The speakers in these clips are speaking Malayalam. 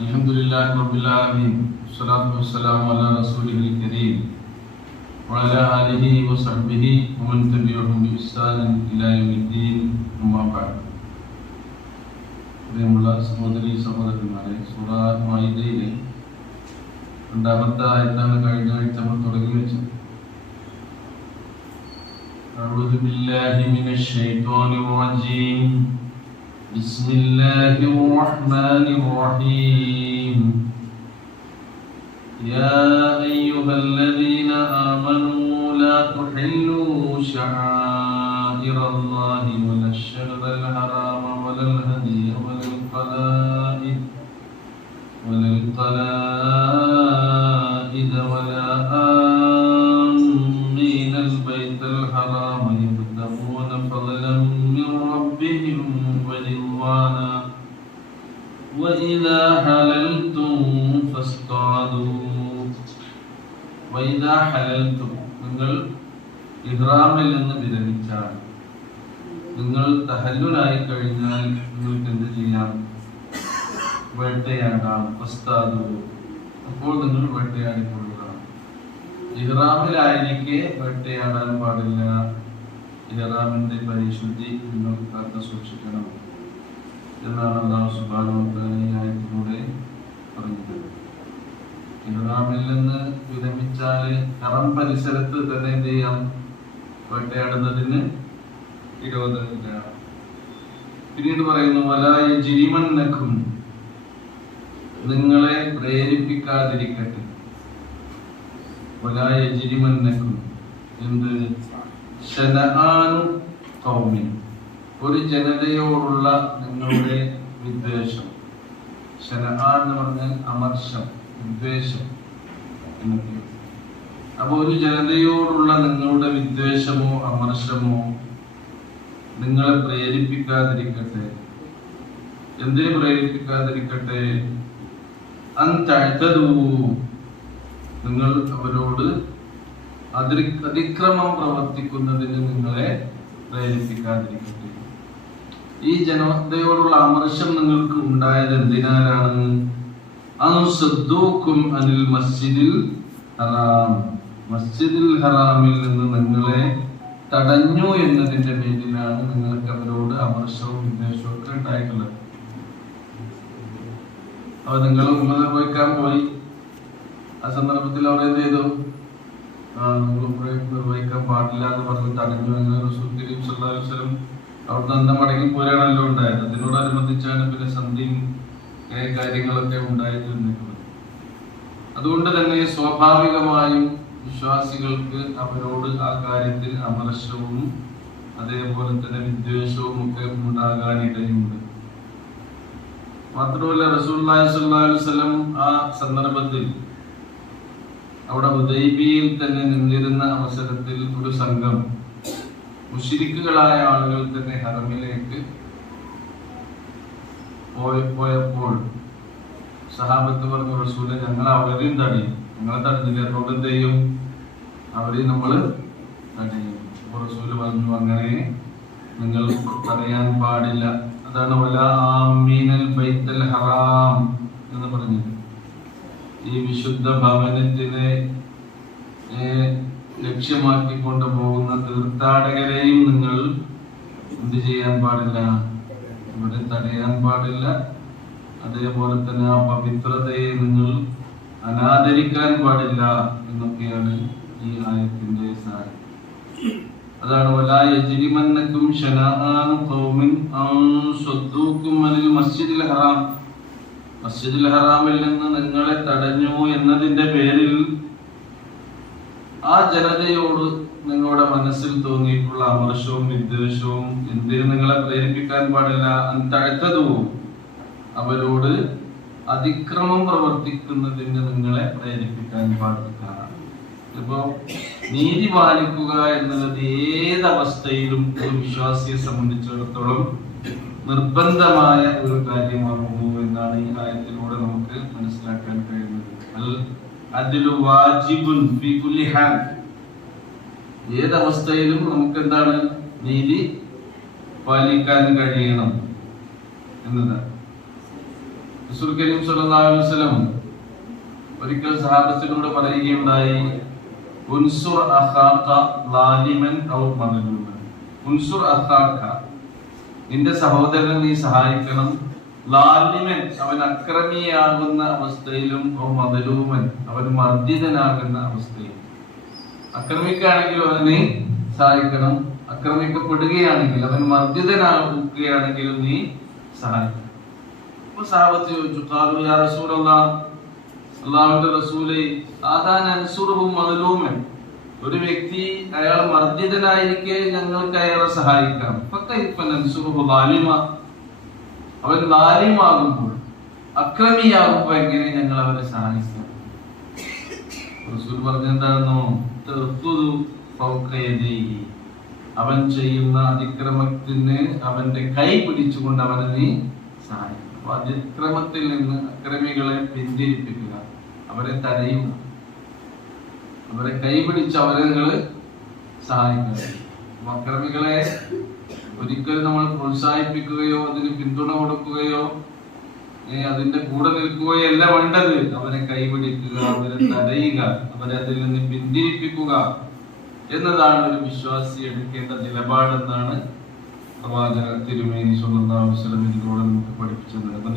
Alhamdulillah Rabbil Alamin. Wassalatu wassalamu ala rasulihil kareem wa ala alihi wa sahbihi wa man tabi'ahum bi ihsan ila yaumiddin. Amma ba'd. പ്രിയമുള്ള സഹോദരി സഹോദരന്മാരെ, സൂറ മാഇദയിലെ രണ്ടാമത്തെ ആയത്താണ് കഴിഞ്ഞ ആഴ്ച നമ്മൾ തുടങ്ങി വെച്ചത്. أعوذ بالله من الشيطان الرجيم. بسم الله الرحمن الرحيم. يا أيها الذين آمنوا لا تحلوا شعائر الله ولا الشهر الحرام ولا الهدي ولا القلائد ولا آمين البيت الحرام يبتغون فضلا من ربهم ورضوانا وإذا حللتم فاصطادوا. وإذا حللتم, നിങ്ങൾ ഇഹ്റാമിൽ നിന്ന് വിരമിച്ചാൽ, നിങ്ങൾ തഹല്ലുലായി കഴിഞ്ഞാൽ നിങ്ങൾക്ക് എന്ത് ചെയ്യാം? വേട്ടയാടാം. ഫസ്താദു, അപ്പോൾ നിങ്ങൾ വേട്ടയാടിക്കൊള്ളുക. ഇഹ്റാമിലായിരിക്കെ വേട്ടയാടാൻ പാടില്ല. ഇഹ്റാമിന്റെ പരിശുദ്ധി നിങ്ങൾ കാത്തു സൂക്ഷിക്കണം എന്നാണ് അല്ലാഹു സുബ്ഹാനഹു വ തആല ഈ ആയത്തിലൂടെ പറഞ്ഞത്. ഇഹ്റാമിൽ നിന്ന് വിരമിച്ചാൽ ഹറം പരിസരത്ത് തന്നെ എന്ത് ചെയ്യാം? വേട്ടയാടുന്നതിന് വിരോധമില്ല. പിന്നീട് പറയുന്നു, വലാ യജ്രിമന്നകും, നിങ്ങളെ പ്രേരിപ്പിക്കാതിരിക്കട്ടെ. വലാ യജ്രിമന്നകും, എന്ത്? ശനആനു ഖൗമിൻ, ഒരു ജനതയോടുള്ള നിങ്ങളുടെ വിദ്വേഷം. ശനആൻ എന്ന് പറഞ്ഞാൽ അമർഷം, വിദ്വേഷം എന്നൊക്കെ. അപ്പൊ ഒരു ജനതയോടുള്ള നിങ്ങളുടെ വിദ്വേഷമോ അമർഷമോ നിങ്ങളെ പ്രേരിപ്പിക്കാതിരിക്കട്ടെ. എന്തിനു പ്രേരിപ്പിക്കാതിരിക്കട്ടെ? അൻ തഅ്തദൂ, നിങ്ങൾ അവരോട് അതിക്രമം പ്രവർത്തിക്കുന്നതിന് നിങ്ങളെ പ്രേരിപ്പിക്കാതിരിക്കട്ടെ. ഈ ജനതയോടുള്ള അമർഷം നിങ്ങൾക്ക് ഉണ്ടായത് എന്തിനാലാണ്? അൻസദ്ദൂകും അനിൽ മസ്ജിദിൽ ഹറാം, മസ്ജിദിൽ ഹറാമിൽ നിന്ന് നിങ്ങളെ തടഞ്ഞു എന്നതിന്റെ പേരിലാണ് നിങ്ങൾക്ക് അവരോട് അമർഷവും വിദ്വേഷവും ഒക്കെ ഉണ്ടായിട്ടുള്ളത്. അപ്പൊ നിങ്ങൾ ഉമ്മ നിർവഹിക്കാൻ പോയി. ആ സന്ദർഭത്തിൽ അവർ എന്ത് ചെയ്തു? നിങ്ങൾ നിർവഹിക്കാൻ പാടില്ല എന്ന് പറഞ്ഞ് തടഞ്ഞു. അങ്ങനെ റസൂൽ കരീം സല്ലല്ലാഹു അലൈഹി വസല്ലം അവിടുന്ന് അന്നം മടങ്ങി പോരാണല്ലോ ഉണ്ടായത്. അതിനോടനുബന്ധിച്ചാണ് പിന്നെ സന്ധിയും കാര്യങ്ങളൊക്കെ ഉണ്ടായിരുന്നത്. അതുകൊണ്ട് തന്നെ സ്വാഭാവികമായും വിശ്വാസികൾക്ക് അവരോട് ആ കാര്യത്തിൽ അമർഷവും അതേപോലെ തന്നെ വിദ്വേഷവും ഒക്കെ ഉണ്ടാകാനിടയുണ്ട്. മാത്രമല്ല റസൂലുള്ളാഹി സ്വല്ലല്ലാഹു അലൈഹി വസല്ലം ആ സന്ദർഭത്തിൽ അവിടെ ഹുദൈബിയയിൽ തന്നെ നിന്നിരുന്ന അവസരത്തിൽ ഒരു സംഘം മുശ്രിക്കുകളായ ആളുകൾ തന്നെ ഹറമിലേക്ക് പോയപ്പോൾ സഹാബത്ത് പറഞ്ഞു, റസൂലെ, ഞങ്ങൾ അവരെയും തടയും. ഞങ്ങളെ തടഞ്ഞില്ല, അതുകൊണ്ട് എന്ത് ചെയ്യും? അവരെയും നമ്മൾ തടയും. അപ്പോൾ റസൂല് പറഞ്ഞു, അങ്ങനെ നിങ്ങൾ തടയാൻ പാടില്ല. അതാണ് വലാ ആമീനൽ ബൈത്തൽ ഹറാം എന്ന് പറഞ്ഞത്. ഈ വിശുദ്ധ ഭവനത്തിനെ ലക്ഷ്യമാക്കിക്കൊണ്ട് പോകുന്ന തീർത്ഥാടകരെയും നിങ്ങൾ എന്ത് ചെയ്യാൻ പാടില്ല? അവരെ തടയാൻ പാടില്ല. അതേപോലെ തന്നെ ആ പവിത്രതയെ നിങ്ങൾ അനാദരിക്കാൻ പാടില്ല എന്നൊക്കെയാണ് ഈ ആയത്തിന്റെ സാരം. അതാണ് വലാ യജ്രിമന്നകും ശനആനു ഖൗമിൻ അൻ സദ്ദൂകും അനിൽ മസ്ജിദിൽ ഹറാം, മസ്ജിദുൽ ഹറാമിൽ നിന്ന് നിങ്ങളെ തടഞ്ഞു എന്നതിന്റെ പേരിൽ ആ ജനതയോട് നിങ്ങളുടെ മനസ്സിൽ തോന്നിയിട്ടുള്ള അമർഷവും വിദ്വേഷവും എന്തിനു നിങ്ങളെ പ്രേരിപ്പിക്കാൻ പാടില്ല. അൻ തഅ്തദൂ, അവരോട് അതിക്രമം പ്രവർത്തിക്കുന്നതിന് നിങ്ങളെ പ്രേരിപ്പിക്കാൻ പാടില്ല. ഇപ്പോ നീതി പാലിക്കുക എന്നുള്ളത് ഏതവസ്ഥയിലും ഒരു വിശ്വാസിയെ സംബന്ധിച്ചിടത്തോളം നിർബന്ധമായ ഒരു കാര്യമാകുന്നു എന്നാണ് ഈ ആയത്തിലൂടെ നമുക്ക് മനസ്സിലാക്കാൻ കഴിയുന്നത്. അൽ അദ്ലു വാജിബുൻ ഫീ കുല്ലി ഹാൽ, ഏതവസ്ഥയിലും നമുക്ക് എന്താണ്? നീതി പാലിക്കാൻ കഴിയണം എന്നതാണ്. റസൂൽ കരീം സ്വല്ലല്ലാഹു അലൈഹി വസല്ലം ഒരിക്കൽ സഹാബത്തിനോട് പറയുകയുണ്ടായി, ഉൻസുർ അഖാക ളാലിമൻ ഔ മദ്ലൂമൻ. ഉൻസുർ അഖാക, നിന്റെ സഹോദരനെ നീ സഹായിക്കണം, ളാലിമൻ അവൻ അക്രമിയാകുന്ന അവസ്ഥയിലും ഔ മദ്ലൂമൻ അവൻ മർദ്ദിതനാകുന്ന അവസ്ഥയിലും. അക്രമിക്കുകയാണെങ്കിൽ അവനെ സഹായിക്കണം, ആക്രമിക്കപ്പെടുകയാണെങ്കിൽ അവൻ മർദ്ദിതനാകുകയാണെങ്കിലും നീ സഹായിക്കണം. അപ്പൊ സഹാബത്ത് ചോദിച്ചു, ഖാലു യാ റസൂലല്ലാഹ്, അല്ലാഹുവിന്റെ റസൂലേ, ആദാന അൻസുറുഹു മദ്ലൂമൻ, ഒരു വ്യക്തി അയാൾ മർദ്ദിതനായിരിക്കെ ഞങ്ങൾക്ക് അയാളെ സഹായിക്കാം. ഫകൈഫ നൻസുറുഹു ളാലിമ, അവൻ ളാലിമാകുമ്പോൾ അക്രമിയാകുമ്പോൾ എങ്ങനെ ഞങ്ങൾ അവരെ സഹായിക്കാം? റസൂൽ പറഞ്ഞെന്താണെന്നോ, അവൻ ചെയ്യുന്ന അതിക്രമത്തിന് അവന്റെ കൈ പിടിച്ചുകൊണ്ട് അവനെ നീ സഹായിക്കും. അപ്പൊ അതിക്രമത്തിൽ നിന്ന് അക്രമികളെ പിന്തിരിപ്പിക്കുക, അവരെ തടയുക, അവരെ കൈ പിടിച്ച് അവരെ നിങ്ങൾ സഹായിക്കുക. അക്രമികളെ ഒരിക്കലും നമ്മൾ പ്രോത്സാഹിപ്പിക്കുകയോ അതിന് പിന്തുണ കൊടുക്കുകയോ അതിന്റെ കൂടെ നിൽക്കുകയോ അല്ല വേണ്ടത്. അവരെ കൈപിടിക്കുക, അവരെ തടയുക, അവരെ അതിൽ നിന്ന് പിന്തിരിപ്പിക്കുക എന്നതാണ് ഒരു വിശ്വാസി എടുക്കേണ്ട നിലപാടെന്നാണ് പ്രവാചകൻ തിരുമേനി സ്വല്ലല്ലാഹു അലൈഹി വസല്ലം ഇതിലൂടെ നമുക്ക് പഠിപ്പിച്ചത്. അപ്പൊ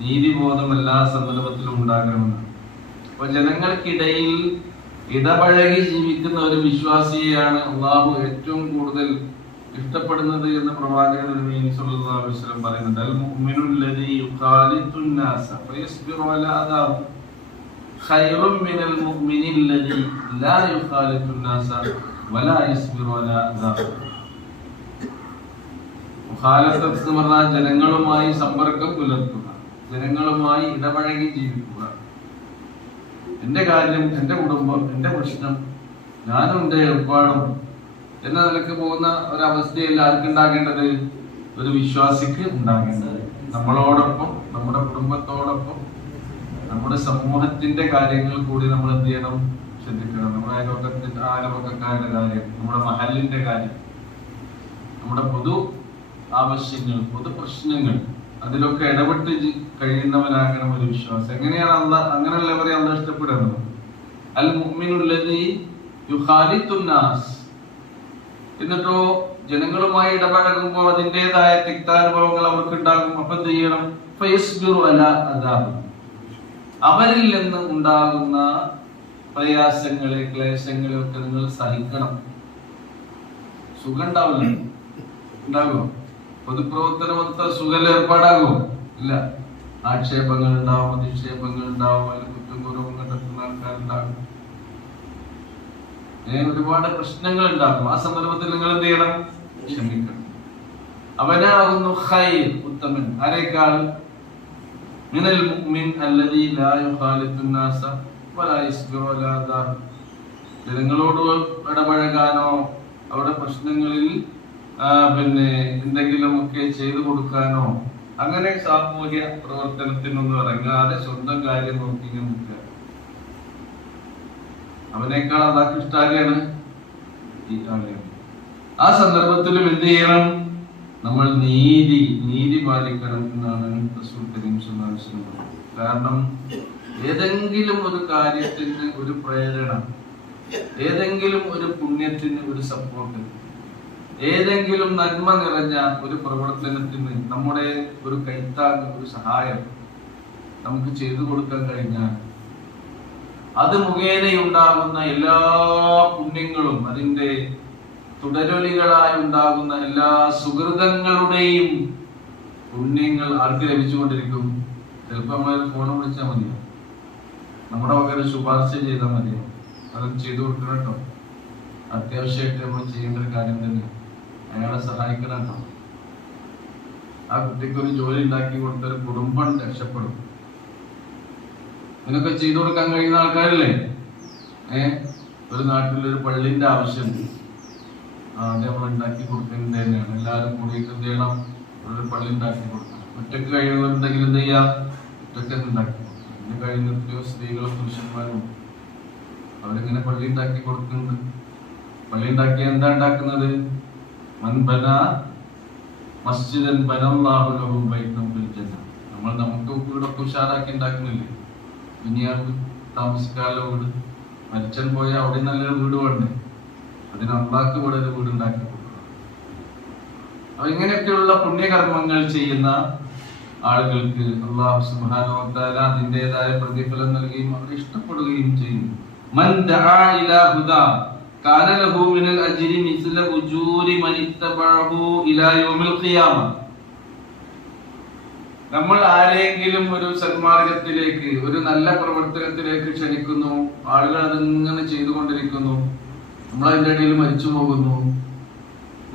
നീതിബോധം എല്ലാ സന്ദർഭത്തിലും ഉണ്ടാകണമെന്നാണ്. അപ്പൊ ജനങ്ങൾക്കിടയിൽ ഇടപഴകി ജീവിക്കുന്ന ഒരു വിശ്വാസിയെയാണ് അള്ളാഹു ഏറ്റവും കൂടുതൽ ഇഷ്ടപ്പെടുന്നത് എന്ന് പ്രവാചകൻ തിരുമേനി സ്വല്ലല്ലാഹു അലൈഹി വസല്ലം പറയുന്നുണ്ട്. അൽ മുഅ്മിനു അല്ലദീ യുഖാലിത്തുൻ നാസ ഫയസ്ബിറു അലാ അദാഹു ഖൈറുൻ മിനൽ മുഅ്മിനി അല്ലദീ ലാ യുഖാലിത്തുൻ നാസ വലാ യസ്ബിറു അലാ അദാഹു. മുഖാലഫത്ത് എന്ന് പറഞ്ഞാൽ ജനങ്ങളുമായി സമ്പർക്കം പുലർത്തുക, ജനങ്ങളുമായി ഇടപഴകി ജീവിക്കുക. എന്റെ കാര്യം, എന്റെ കുടുംബം, എന്റെ പ്രശ്നം, ഞാനും എന്റെ ഏർപ്പാടും എന്ന നിലക്ക് പോകുന്ന ഒരവസ്ഥയല്ല ആർക്കുണ്ടാകേണ്ടത്? ഒരു വിശ്വാസിക്ക് ഉണ്ടാകേണ്ടത്. നമ്മളോടൊപ്പം, നമ്മുടെ കുടുംബത്തോടൊപ്പം, നമ്മുടെ സമൂഹത്തിന്റെ കാര്യങ്ങൾ കൂടി നമ്മൾ എന്ത് ചെയ്യണം? ശ്രദ്ധിക്കണം. നമ്മുടെ അയൽവക്കക്കാരുടെ കാര്യം, നമ്മുടെ മഹലിന്റെ കാര്യം, നമ്മുടെ പൊതു ആവശ്യങ്ങൾ, പൊതു പ്രശ്നങ്ങൾ, അതിലൊക്കെ ഇടപെട്ട് കഴിയുന്നവനാകണം ഒരു വിശ്വാസം. എങ്ങനെയാണ് അല്ലാഹ് അങ്ങനെയുള്ളവരെ അല്ലാഹ് ഇഷ്ടപ്പെടുന്നത്? അൽ മുഅ്മിനു അല്ലദീ യുഖാലിത്തുൻ നാസ്. എന്നിട്ടോ ജനങ്ങളുമായി ഇടപഴകുമ്പോൾ അതിൻ്റെതായ തിക്താനുഭവങ്ങൾ അവർക്ക് ഉണ്ടാകും. അപ്പൊ എന്ത് ചെയ്യണം? ഫയസ്ബിറു അലാ അദാഹു, അവരിൽ നിന്ന് ഉണ്ടാകുന്ന പ്രയാസങ്ങളെ, ക്ലേശങ്ങളെ ഒക്കെ നിങ്ങൾ സഹിക്കണം. സുഖം ഉണ്ടാവില്ല. ഉണ്ടാകുമോ? പൊതുപ്രവർത്തനമൊത്ത സുഖം ഏർപ്പാടാകുമോ? ഇല്ല. ആക്ഷേപങ്ങൾ ഉണ്ടാവും, അധിക്ഷേപങ്ങൾ ഉണ്ടാവും, അല്ലെങ്കിൽ കുറ്റം കുറവും കണ്ടെത്തുന്ന ആൾക്കാരുണ്ടാകും, ഒരുപാട് പ്രശ്നങ്ങൾ ഉണ്ടാകും. ആ സന്ദർഭത്തിൽ നിങ്ങൾ എന്ത് ചെയ്യണം? ക്ഷമിക്കണം. അവനാകുന്നു ഖൈർ, ഉത്തമൻ. ആരേക്കാൾ? മിനൽ മുഅ്മിൻ അല്ലദീ ലാ യുഖാലിത്തുൻ നാസ വലാ യസ്ബിറു അലാ അദാഹു. ജനങ്ങളോട് ഇടപഴകാനോ അവരുടെ പ്രശ്നങ്ങളിൽ എന്തെങ്കിലുമൊക്കെ ചെയ്തു കൊടുക്കാനോ അങ്ങനെ സാമൂഹ്യ പ്രവർത്തനത്തിനൊന്നും ഇറങ്ങാതെ സ്വന്തം കാര്യം നോക്കി നിൽക്കുക. അവനേക്കാൾ അതാക്ക് ഇഷ്ടാകയാണ് ഈ ആളെയാണ്. ആ സന്ദർഭത്തിലും എന്ത് ചെയ്യണം? നമ്മൾ നീതി പാലിക്കണം എന്നാണ് റസൂൽ കരീം സ്വല്ലല്ലാഹു അലൈഹി വസല്ലം പറഞ്ഞത്. കാരണം ഏതെങ്കിലും ഒരു കാര്യത്തിന് ഒരു പ്രേരണ, ഏതെങ്കിലും ഒരു പുണ്യത്തിന് ഒരു സപ്പോർട്ട്, ഏതെങ്കിലും നന്മ നിറഞ്ഞ ഒരു പ്രവർത്തനത്തിന് നമ്മുടെ ഒരു കൈത്താങ്, ഒരു സഹായം നമുക്ക് ചെയ്തു കൊടുക്കാൻ കഴിഞ്ഞാൽ അത് മുഖേനയുണ്ടാകുന്ന എല്ലാ പുണ്യങ്ങളും, അതിന്റെ തുടരൊലികളായി ഉണ്ടാകുന്ന എല്ലാ സുഹൃതങ്ങളുടെയും പുണ്യങ്ങൾ ആർക്ക് ലഭിച്ചുകൊണ്ടിരിക്കും? ചിലപ്പോൾ നമ്മൾ ഫോൺ വിളിച്ചാൽ മതിയോ? നമ്മുടെ പകരം ശുപാർശ ചെയ്താൽ മതിയോ? അത് ചെയ്തു കൊടുക്കണം കേട്ടോ. അത്യാവശ്യമായിട്ട് നമ്മൾ ചെയ്യേണ്ട ഒരു കാര്യം തന്നെ. അയാളെ സഹായിക്കണം കേട്ടോ. ആ കുട്ടിക്ക് ഒരു ജോലി ഉണ്ടാക്കി കൊടുത്ത ഒരു കുടുംബം രക്ഷപ്പെടും. ഇതിനൊക്കെ ചെയ്തു കൊടുക്കാൻ കഴിയുന്ന ആൾക്കാരില്ലേ? ഒരു നാട്ടിലൊരു പള്ളിന്റെ ആവശ്യം അത് നമ്മൾ ഉണ്ടാക്കി കൊടുക്കുന്നത് തന്നെയാണ്. എല്ലാവരും കൂടിയിട്ട് എന്ത് ചെയ്യണം? ഒരു പള്ളി ഉണ്ടാക്കി കൊടുക്കണം. ഒറ്റക്ക് കഴിയുന്നവരുണ്ടെങ്കിൽ എന്ത് ചെയ്യാം? ഒറ്റക്ക് ഉണ്ടാക്കി കൊടുക്കണം. ഇതിന് കഴിയുന്ന എത്രയോ സ്ത്രീകളും പുരുഷന്മാരും അവരിങ്ങനെ പള്ളി ഉണ്ടാക്കി കൊടുക്കുന്നുണ്ട്. പള്ളി ഉണ്ടാക്കിയ എന്താ ഉണ്ടാക്കുന്നത്? മൻ ബനാ മസ്ജിദൻ ബനല്ലാഹു ലഹു ബൈതൻ ഫിൽ ജന്ന. നമ്മൾ നമുക്ക് നമുക്ക് വീടൊക്കെ ഉഷാറാക്കി ഉണ്ടാക്കുന്നില്ലേ, ദുനിയാവ് താമസിക്കാനുള്ള വീട്. മരിച്ചൻ പോയ അവിടെ നല്ലൊരു വീട് വേണ്ടേ, അതിന് അള്ളാഹ്ക്ക് ഇവിടെ ഒരു വീട് ഉണ്ടാക്കി കൊടുക്കണം. അപ്പൊ ഇങ്ങനെയൊക്കെയുള്ള പുണ്യകർമ്മങ്ങൾ ചെയ്യുന്ന ആളുകൾക്ക് അല്ലാഹു സുബ്ഹാനഹു വ തആല അതിൻ്റെതായ പ്രതിഫലം നൽകുകയും അവരെ ഇഷ്ടപ്പെടുകയും ചെയ്യുന്നു. മൻ ദആ ഇലാ ഹുദാ കാന ലഹു മിനൽ അജ്രി മിസ്ല ഉജൂരി മൻ ഇത്തബഅഹു ഇലാ യൗമിൽ ഖിയാമ. നമ്മൾ ആരെങ്കിലും ഒരു സന്മാർഗത്തിലേക്ക്, ഒരു നല്ല പ്രവർത്തനത്തിലേക്ക് ക്ഷണിക്കുന്നു, ആളുകൾ അതിങ്ങനെ ചെയ്തുകൊണ്ടിരിക്കുന്നു, നമ്മളതിൻ്റെ ഇടയിൽ മരിച്ചു പോകുന്നു,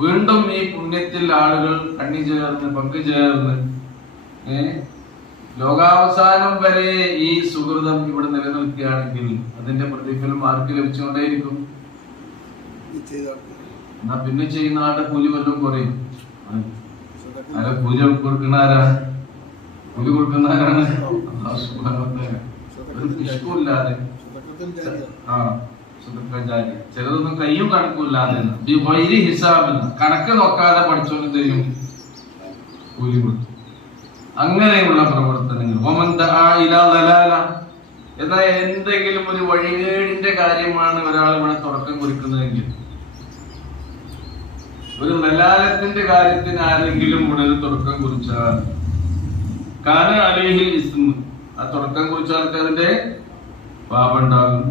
വീണ്ടും ഈ പുണ്യത്തിൽ ആളുകൾ കണ്ണിചേർന്ന് പങ്കുചേർന്ന് ലോകാവസാനം വരെ ഈ സുഹൃതം ഇവിടെ നിലനിൽക്കുകയാണെങ്കിൽ അതിന്റെ പ്രതിഫലം ആർക്ക് ലഭിച്ചുകൊണ്ടേയിരിക്കും? എന്നാ പിന്നെ ചെയ്യുന്ന ആളുടെ കൂലി വല്ലതും കുറയും. ആരെ കൂലി കൊടുക്കുന്ന ആരാ? കൂലി കൊടുക്കുന്ന ആരാണ്? ഇഷ്ടമില്ലാതെ ചിലതൊന്നും കയ്യും കണക്കില്ലാതെ കണക്ക് നോക്കാതെ പഠിച്ചോണ്ട് തരും കൂലി കൊടുത്തു. അങ്ങനെയുള്ള പ്രവർത്തനങ്ങൾ. എന്നാൽ എന്തെങ്കിലും ഒരു വഴികേടിന്റെ കാര്യമാണ് ഒരാൾ ഇവിടെ തുടക്കം കുറിക്കുന്നതെങ്കിൽ, ഒരു ലലാലത്തിന്റെ കാര്യത്തിന് ആരെങ്കിലും ഇവിടെ ഒരു തുടക്കം കുറിച്ചാൽ കാന അലൈഹിൽ ഇസ്മു, ആ തുടക്കം കുറിച്ച ആൾക്ക് അതിന്റെ പാപം ഉണ്ടാകും.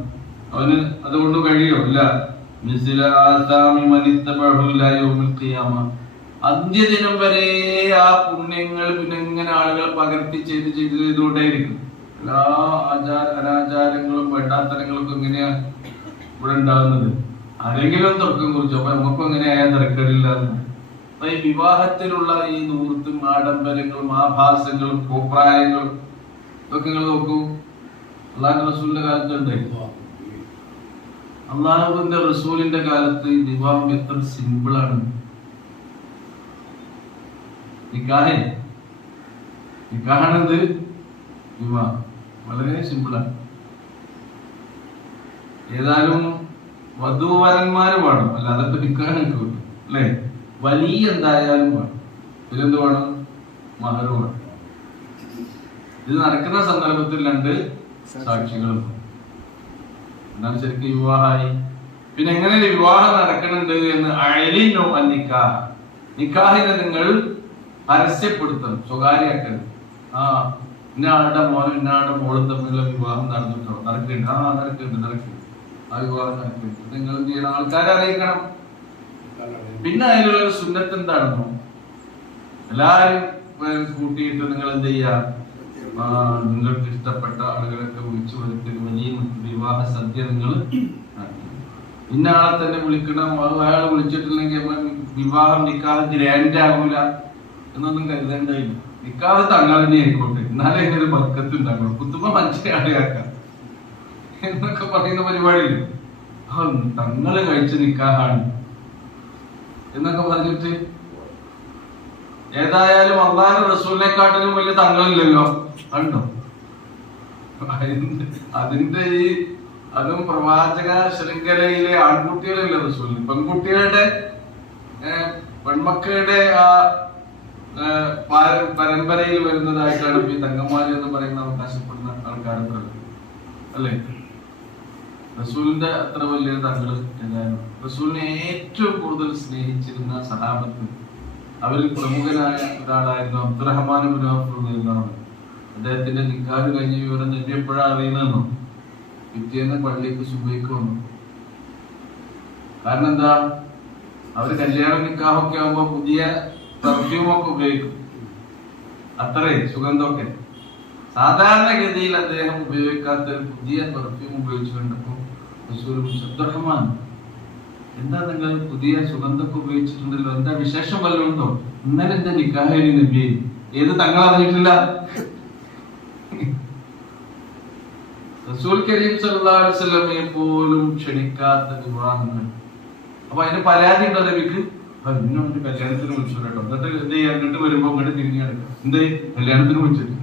അവന് അതുകൊണ്ട് കഴിയോ? ഇല്ല. അന്ത്യദിനം വരെ ആ പുണ്യങ്ങൾ പിന്നെ ഇങ്ങനെ ആളുകൾ പകർത്തി ചെയ്തുകൊണ്ടേയിരിക്കും. എല്ലാ അനാചാരങ്ങളും വേണ്ടാത്തരങ്ങളൊക്കെ എങ്ങനെയാ ഇവിടെ ഉണ്ടാകുന്നത്? ആരെങ്കിലും തുടക്കം കുറിച്ചു. അപ്പൊ നമുക്കും എങ്ങനെയായാൽ തിരക്കേടില്ല. അപ്പൊ ഈ വിവാഹത്തിലുള്ള ഈ നൂർത്തും ആഡംബരങ്ങളും ആഭാസങ്ങളും കോപ്രായങ്ങളും ഇതൊക്കെ നിങ്ങൾ നോക്കൂ. അള്ളാഹു റസൂലിന്റെ കാലത്തുണ്ടായിരുന്നു. അള്ളാഹുവിന്റെ റസൂലിന്റെ കാലത്ത് വിവാഹം എത്ര സിമ്പിളാണ്. നിക്കാഹാണെന്ത്? വിവാഹം വളരെ സിമ്പിളാണ്. ഏതായാലും വധൂവരന്മാര് വേണം, അല്ലാതെ ഇപ്പൊ നിക്കാഹ് കിട്ടും അല്ലേ? വലിയ എന്തായാലും വേണം. ഇതിലെന്ത് വേണം? മഹർ വേണം. ഇത് നടക്കുന്ന സന്ദർഭത്തിൽ 2 സാക്ഷികളും. എന്നാണ് ശരിക്കും വിവാഹമായി. പിന്നെ എങ്ങനെ വിവാഹം നടക്കുന്നുണ്ട് എന്ന് അയലിനോ നിക്കാഹ്, നിക്കാഹിനെ നിങ്ങൾ പരസ്യപ്പെടുത്തണം, സ്വകാര്യാക്കരുത്. ഇന്നാളുടെ മോനും ഇന്നാളുടെ മോളും തമ്മിലുള്ള വിവാഹം നടന്നിട്ടോ, നടക്കുന്നുണ്ട്, നടക്കുന്നുണ്ട്, ആ വിവാഹം നടക്കുന്നുണ്ട്, നിങ്ങൾ എന്ത് ചെയ്യണം? ആൾക്കാരെ അറിയിക്കണം. പിന്നെ അതിലുള്ള സുന്നത്ത് എന്താണെന്നോ, എല്ലാരും കൂട്ടിയിട്ട് നിങ്ങൾ എന്ത് ചെയ്യാ, നിങ്ങൾക്ക് ഇഷ്ടപ്പെട്ട ആളുകളൊക്കെ വിളിച്ചു വരുത്തി വലിയ വിവാഹ സദ്യ നിങ്ങൾ ഇന്ന ആളെ തന്നെ വിളിക്കണം. അയാൾ വിളിച്ചിട്ടില്ലെങ്കിൽ വിവാഹം നിക്കാഹ് ഗ്രാൻഡ് ആകൂല എന്നൊന്നും കരുതേണ്ടായില്ല. നിക്കാഹ് തങ്ങളെ ആയിക്കോട്ടെ, എന്നാലേ ഒരു ബർക്കത്ത് ഉണ്ടാക്കണം. കുത്തുമ്പ മനുഷ്യയാക്കാം എന്നൊക്കെ പറയുന്ന പരിപാടിയില്ല. തങ്ങള് കഴിച്ച നിക്കാഹാണ് എന്നൊക്കെ പറഞ്ഞിട്ട്, ഏതായാലും അള്ളാഹു റസൂലിനെക്കാട്ടിലും വലിയ തങ്ങളില്ലല്ലോ. കണ്ടോ? അതിന്റെ അതും പ്രവാചക ശൃംഖലയിലെ ആൺകുട്ടികളല്ല റസൂലിന്, പെൺകുട്ടികളുടെ പെൺമക്കളുടെ ആ പരമ്പരയിൽ വരുന്നതായിട്ടാണ് ഈ തങ്ങന്മാര് എന്ന് പറയുന്ന അവകാശപ്പെടുന്ന ആൾക്കാർ അല്ലേ? റസൂലിന്റെ അത്ര വലിയ തങ്ങള് ഏതായാലും റസൂലിനെ ഏറ്റവും കൂടുതൽ സ്നേഹിച്ചിരുന്ന സഹാബത്ത്, അവരിൽ പ്രമുഖനായ ഒരാളായിരുന്നു അബ്ദുറഹ്മാൻ ഇബ്നു ഔഫ് റളിയല്ലാഹു അൻഹു. അദ്ദേഹത്തിന്റെ നിക്കാഹ് കഴിഞ്ഞ വിവരം തന്നെ എപ്പോഴാണ് അറിയുന്നതെന്നോ? പിറ്റേന്ന് പള്ളിക്ക് സുബഹിക്ക് വന്നു. കാരണം എന്താ? അവര് കല്യാണം നിക്കാഹൊക്കെ ആകുമ്പോ പുതിയ പെർഫ്യൂമൊക്കെ ഉപയോഗിക്കും, അത്രേ സുഗന്ധമൊക്കെ. സാധാരണഗതിയിൽ അദ്ദേഹം ഉപയോഗിക്കാത്ത ഒരു പുതിയ പെർഫ്യൂം ഉപയോഗിച്ചു കണ്ടപ്പോ അബ്ദുറഹ്മാൻ, എന്താ നിങ്ങൾ പുതിയ സുഗന്ധമൊക്കെ ഉപയോഗിച്ചിട്ടുണ്ടല്ലോ, എന്താ വിശേഷം വല്ലതും ഉണ്ടോ? ഇന്നലെ എന്റെ നിക്കാഹ് നബിയെ, ഏത് തങ്ങൾ അറിഞ്ഞിട്ടില്ല? റസൂൽ കരീം സല്ലല്ലാഹു അലൈഹി വസല്ലമയെ പോലും ക്ഷണിക്കാത്ത വിവാഹങ്ങൾ. അപ്പൊ അതിന് പരാതി ഉണ്ടോ നബിക്ക്? ഇന്നൊരു കല്യാണത്തിന് വിളിച്ചു കേട്ടോ, എന്നിട്ട് എന്ത് ചെയ്യാൻ? എന്നിട്ട് വരുമ്പോ അങ്ങോട്ട് തിരിഞ്ഞു കിടക്കാം. എന്തേ കല്യാണത്തിന് വിളിച്ചിട്ട്?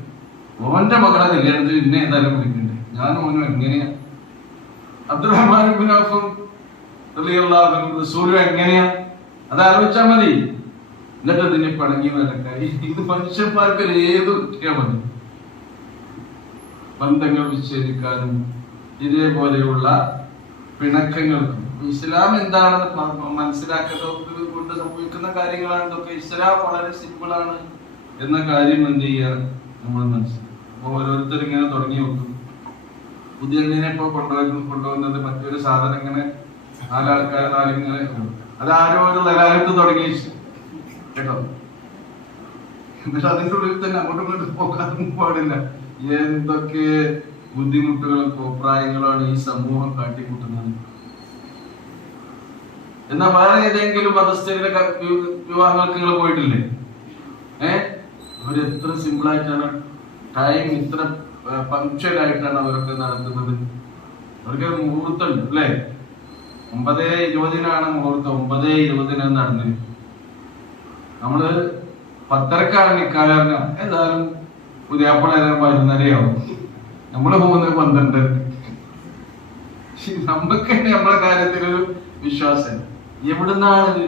ഓന്റെ മകളെ കല്യാണത്തിന് ഇന്നെ ഏതായാലും വിളിക്കണ്ടേ, ഞാൻ ഓനും എങ്ങനെയാ? അബ്ദുറഹ്മാൻ ഇബ്നു ഔഫ് റളിയല്ലാഹു അൻഹു റസൂലും എങ്ങനെയാ? അത് ആലോചിച്ചാൽ മതി. എന്നിട്ട് ഇതിനെ പണങ്ങി നടക്കായി. ഇത് മനുഷ്യന്മാർക്ക് ഏത് കിട്ടിയാൽ മതി. ബന്ധങ്ങൾ വിച്ഛേദിക്കാനും ഇതേപോലെയുള്ള പിണക്കങ്ങൾക്കും ഇസ്ലാം എന്താണെന്ന് മനസ്സിലാക്കുന്നത് കൊണ്ട് സംഭവിക്കുന്ന കാര്യങ്ങളാണ് ഇതൊക്കെ. ഇസ്ലാം വളരെ സിമ്പിളാണ് എന്ന കാര്യം എന്ത് ചെയ്യാൻ നമ്മൾ മനസ്സിലാക്കും. അപ്പൊ ഓരോരുത്തർ ഇങ്ങനെ തുടങ്ങി വെക്കും. പുതിയ എണ്ണിനെ ഇപ്പൊ കൊണ്ടുവന്നത് മറ്റൊരു സാധനം ഇങ്ങനെ നാലിങ്ങനെ അത് ആരോ ഒരു നിലത്ത് തുടങ്ങി കേട്ടോ. എന്നിട്ട് അതിന്റെ ഉള്ളിൽ തന്നെ അങ്ങോട്ടും ഇങ്ങോട്ടും പോകാനും പാടില്ല. എന്തൊക്കെ ബുദ്ധിമുട്ടുകളും കോപ്രായങ്ങളാണ് ഈ സമൂഹം കാട്ടിക്കൂട്ടുന്നത്. എന്നാ വേറെ ഏതെങ്കിലും മതസ്ഥരുടെ വിവാഹങ്ങൾക്ക് നിങ്ങൾ പോയിട്ടില്ലേ? അവരെത്ര സിമ്പിൾ ആയിട്ടാണ് ടൈം ഇത്ര പങ്ക്ച്വൽ ആയിട്ടാണ് അവരൊക്കെ നടത്തുന്നത്. അവർക്ക് മുഹൂർത്തമുണ്ട് അല്ലേ? 9:20 മുഹൂർത്തം. 9:20 നടന്നത്. നമ്മള് 10:30 നിക്കാറുണ്ട്. ഏതായാലും പുതിയാപ്പള 11:30 നമ്മള് പോകുന്നത് 12. നമുക്ക് നമ്മളെ കാര്യത്തിലൊരു വിശ്വാസം എവിടുന്നാണ്?